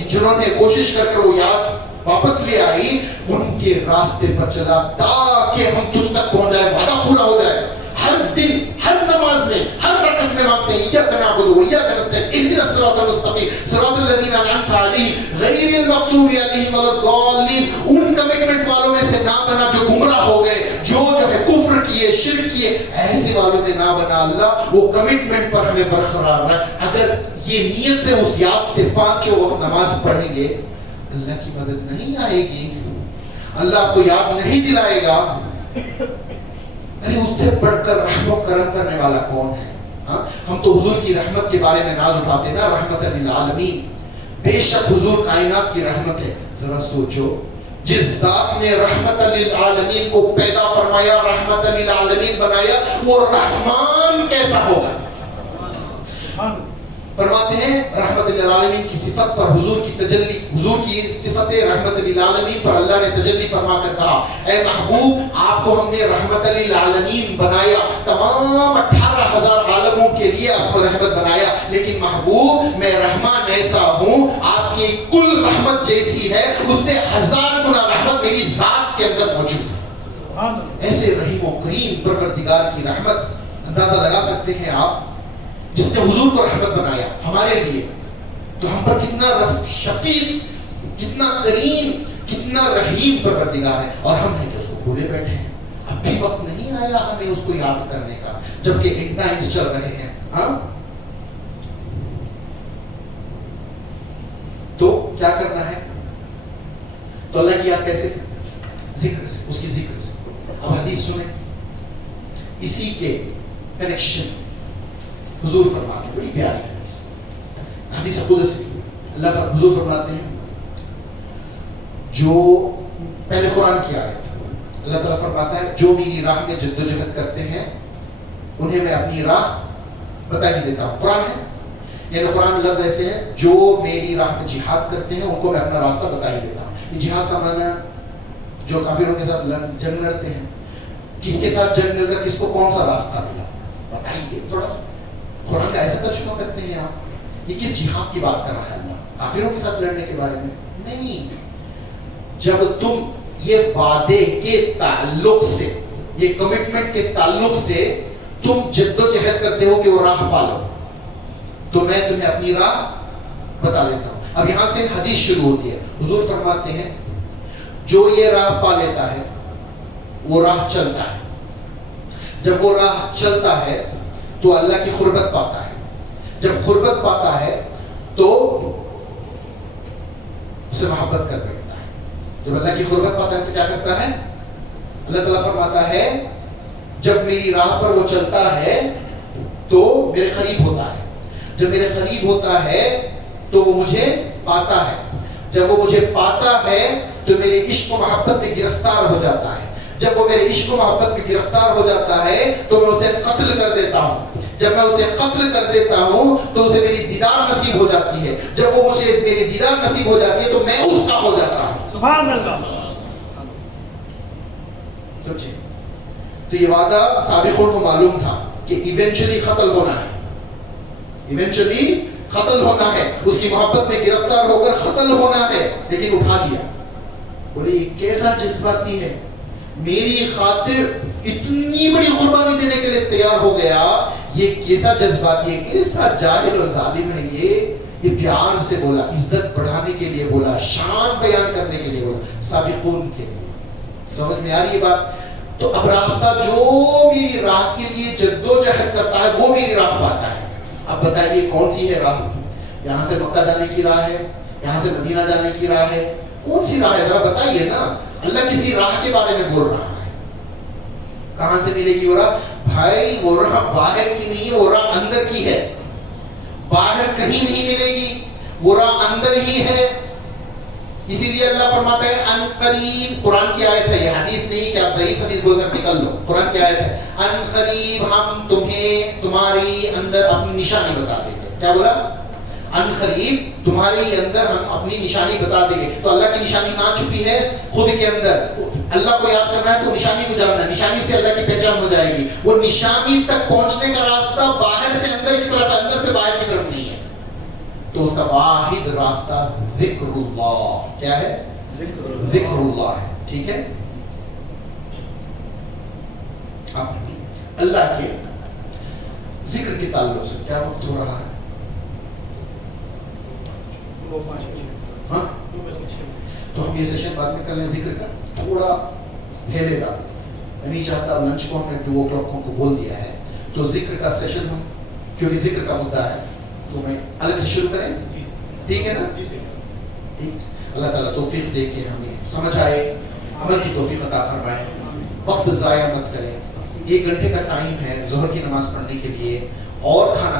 جنہوں نے کوشش کر کر وہ یاد واپس لے آئی, ان کے راستے پر چلا تاکہ ہم تجھ تک پہنچ جائے, وعدہ پورا ہو جائے. ہر دن ہر نماز میں ہر رکعت میں مانگتے ہیں ایاک نعبد و ایاک نستعین, اہدنا الصراط المستقیم صراط الذین انعمت علیہم غیر المغضوب علیہم ولا الضالین. ان کمٹمنٹ والوں میں سے نہ بنا جو گمراہ ہو گئے, جو ہے کفر کیے, شرک کیے, ایسے والوں میں نہ بنا اللہ. وہ کمٹمنٹ پر ہمیں برقرار رکھ. اگر یہ نیت سے اس یاد سے 5 وقت نماز پڑھیں گے, اللہ کی مدد نہیں آئے گی, اللہ آپ کو یاد نہیں دلائے گا. ارے اس سے بڑھ کر رحم و کرم کرنے والا کون ہے؟ ہاں, ہم تو حضور کی رحمت کے بارے میں ناز اٹھاتے نا, رحمت للعالمین. بے شک حضور کائنات کی رحمت ہے. ذرا سوچو, جس ذات نے رحمت للعالمین کو پیدا فرمایا, رحمت للعالمین بنایا, وہ رحمان کیسا ہوگا؟ فرماتے ہیں رحمت للعالمین کی صفت پر حضور کی تجلی, حضور کی صفت رحمت للعالمین پر اللہ نے تجلی فرما کر کہا, اے محبوب آپ کو ہم نے رحمت للعالمین بنایا, تمام 18,000 عالموں کے لیے آپ کو رحمت بنایا. لیکن محبوب میں رحمان ایسا ہوں, آپ کی کل رحمت جیسی ہے اس سے 1000 گنا رحمت میری ذات کے اندر موجود ہے. ایسے رحیم و کریم پروردگار کی رحمت اندازہ لگا سکتے ہیں آپ, جس نے حضور کو رحمت بنایا ہمارے لیے, تو ہم پر کتنا شفیق, کتنا کریم, کتنا رحیم پروردگار ہے. اور ہم ہیں کہ اس کو بھولے بیٹھے ہیں. اب بھی وقت نہیں آیا ہمیں اس کو یاد کرنے کا, جبکہ انٹائمز چل رہے ہیں. ہاں, تو کیا کرنا ہے؟ تو اللہ کی یاد کیسے؟ ذکر سے, اس کی ذکر سے. اب حدیث سنیں, اسی کے کنیکشن حضور فرماتے ہیں, بڑی پیاری حدیث, حدیث قدسی. اللہ حضور فرماتے ہیں, جو پہلے قرآن کی آیت, اللہ تعالیٰ فرماتا ہے جو میری راہ میں جد و جہد کرتے ہیں انہیں میں اپنی راہ بتا ہی دیتا ہوں. قرآن ہے, یعنی قرآن میں لفظ ایسے ہے, جو میری راہ میں جہاد کرتے ہیں ان کو میں اپنا راستہ بتا ہی دیتا ہوں. یہ جہاد کا معنی جو کافروں کے ساتھ جنگ لڑتے ہیں, کس کے ساتھ جنگ لڑ کر کس کو کون سا راستہ ملا بتائیے. تھوڑا قرآن کا ایسا ترجمہ کرتے ہیں آپ, یہ کس جہاد کی بات کر رہا ہے اللہ؟ کافروں کے ساتھ لڑنے کے بارے میں نہیں. جب تم یہ وعدے کے تعلق سے, یہ کمٹمنٹ کے تعلق سے تم جد و جہد کرتے ہو کہ وہ راہ پالو, تو میں تمہیں اپنی راہ بتا دیتا ہوں. اب یہاں سے حدیث شروع ہوتی ہے. حضور فرماتے ہیں جو یہ راہ پا لیتا ہے وہ راہ چلتا ہے. جب وہ راہ چلتا ہے تو اللہ کی قربت پاتا ہے. جب قربت پاتا ہے تو اسے محبت کر بیٹھتا ہے. جب اللہ کی قربت پاتا ہے تو کیا کرتا ہے؟ اللہ تعالیٰ فرماتا ہے جب میری راہ پر وہ چلتا ہے تو میرے قریب ہوتا ہے. جب میرے قریب ہوتا ہے تو وہ مجھے پاتا ہے. جب وہ مجھے پاتا ہے تو میرے عشق و محبت میں گرفتار ہو جاتا ہے. جب وہ میرے عشق و محبت میں گرفتار ہو جاتا ہے تو میں اسے قتل کر دیتا ہوں. جب میں اسے قتل کر دیتا ہوں تو اسے میری دیدار نصیب ہو جاتی ہے. جب وہ مجھے میری دیدار نصیب ہو جاتی ہے تو میں اس کا ہو جاتا ہوں. سبحان اللہ. سمجھے؟ تو یہ وعدہ سابقوں کو معلوم تھا کہ ایونچولی قتل ہونا ہے, ایونچولی قتل ہونا ہے، اس کی محبت میں گرفتار ہو کر قتل ہونا ہے، لیکن اٹھا دیا. بولے یہ کیسا جذباتی ہے، میری خاطر اتنی بڑی قربانی دینے کے لیے تیار ہو گیا. یہ کیسا جذباتی ہے، کیسا جاہل اور ظالم ہے. یہ پیار سے بولا، عزت بڑھانے کے لیے بولا، شان بیان کرنے کے لیے بولا، سابقون کے لیے. سمجھ میں آ رہی ہے بات؟ تو اب راستہ جو میری راہ کے لیے جدوجہد کرتا ہے وہ میری راہ پاتا ہے. اب بتائیے کون سی ہے راہ؟ یہاں سے مکہ جانے کی راہ ہے، یہاں سے مدینہ جانے کی راہ ہے، کون سی راہ ہے ذرا بتائیے نا. اللہ کسی راہ کے بارے میں بول رہا ہے. کہاں سے ملے گی وہ راہ؟ بھائی وہ راہ باہر کی نہیں ہے، وہ راہ اندر کی ہے. باہر کہیں نہیں ملے گی، وہ راہ اندر ہی ہے. اسی لیے اللہ فرماتا ہے ان قریب، قرآن کی آیت ہے، یہ حدیث نہیں کہ آپ ضعیف حدیث بول کر نکل لو. قرآن کی آیت ہے ان قریب ہم تمہیں تمہاری اندر اپنی نشانی بتا دیں گے. کیا بولا؟ ان قریب تمہارے اندر ہم اپنی نشانی بتا دیں گے. تو اللہ کی نشانی کہاں چھپی ہے؟ خود کے اندر. اللہ کو یاد کرنا ہے تو نشانی کو جاننا ہے، نشانی سے اللہ کی پہچان ہو جائے گی. وہ نشانی تک پہنچنے کا راستہ باہر سے اندر کی طرف، اندر سے باہر کی طرف نہیں ہے. تو اس کا واحد راستہ ذکر اللہ. کیا ہے؟ ذکر اللہ ہے. ٹھیک ہے. اب اللہ کے ذکر کے تعلق سے کیا وقت ہو رہا ہے؟ ہاں تو ہم یہ سیشن بعد میں کر لیں ذکر کا، تھوڑا پھیلے گا. میں نہیں چاہتا لنچ کو ہم نے 2 o'clock کو بول دیا ہے، تو ذکر کا سیشن ہم، کیونکہ ذکر کا مدعا ہے تو میں الگ سے شروع کریں. ٹھیک ہے نا؟ ٹھیک. اللہ تعالیٰ توفیق دے کے ہمیں سمجھ آئے، عمل کی توفیق عطا فرمائے. وقت ضائع مت کریں. 1 گھنٹے کا ٹائم ہے ظہر کی نماز پڑھنے کے لیے، اور کھانا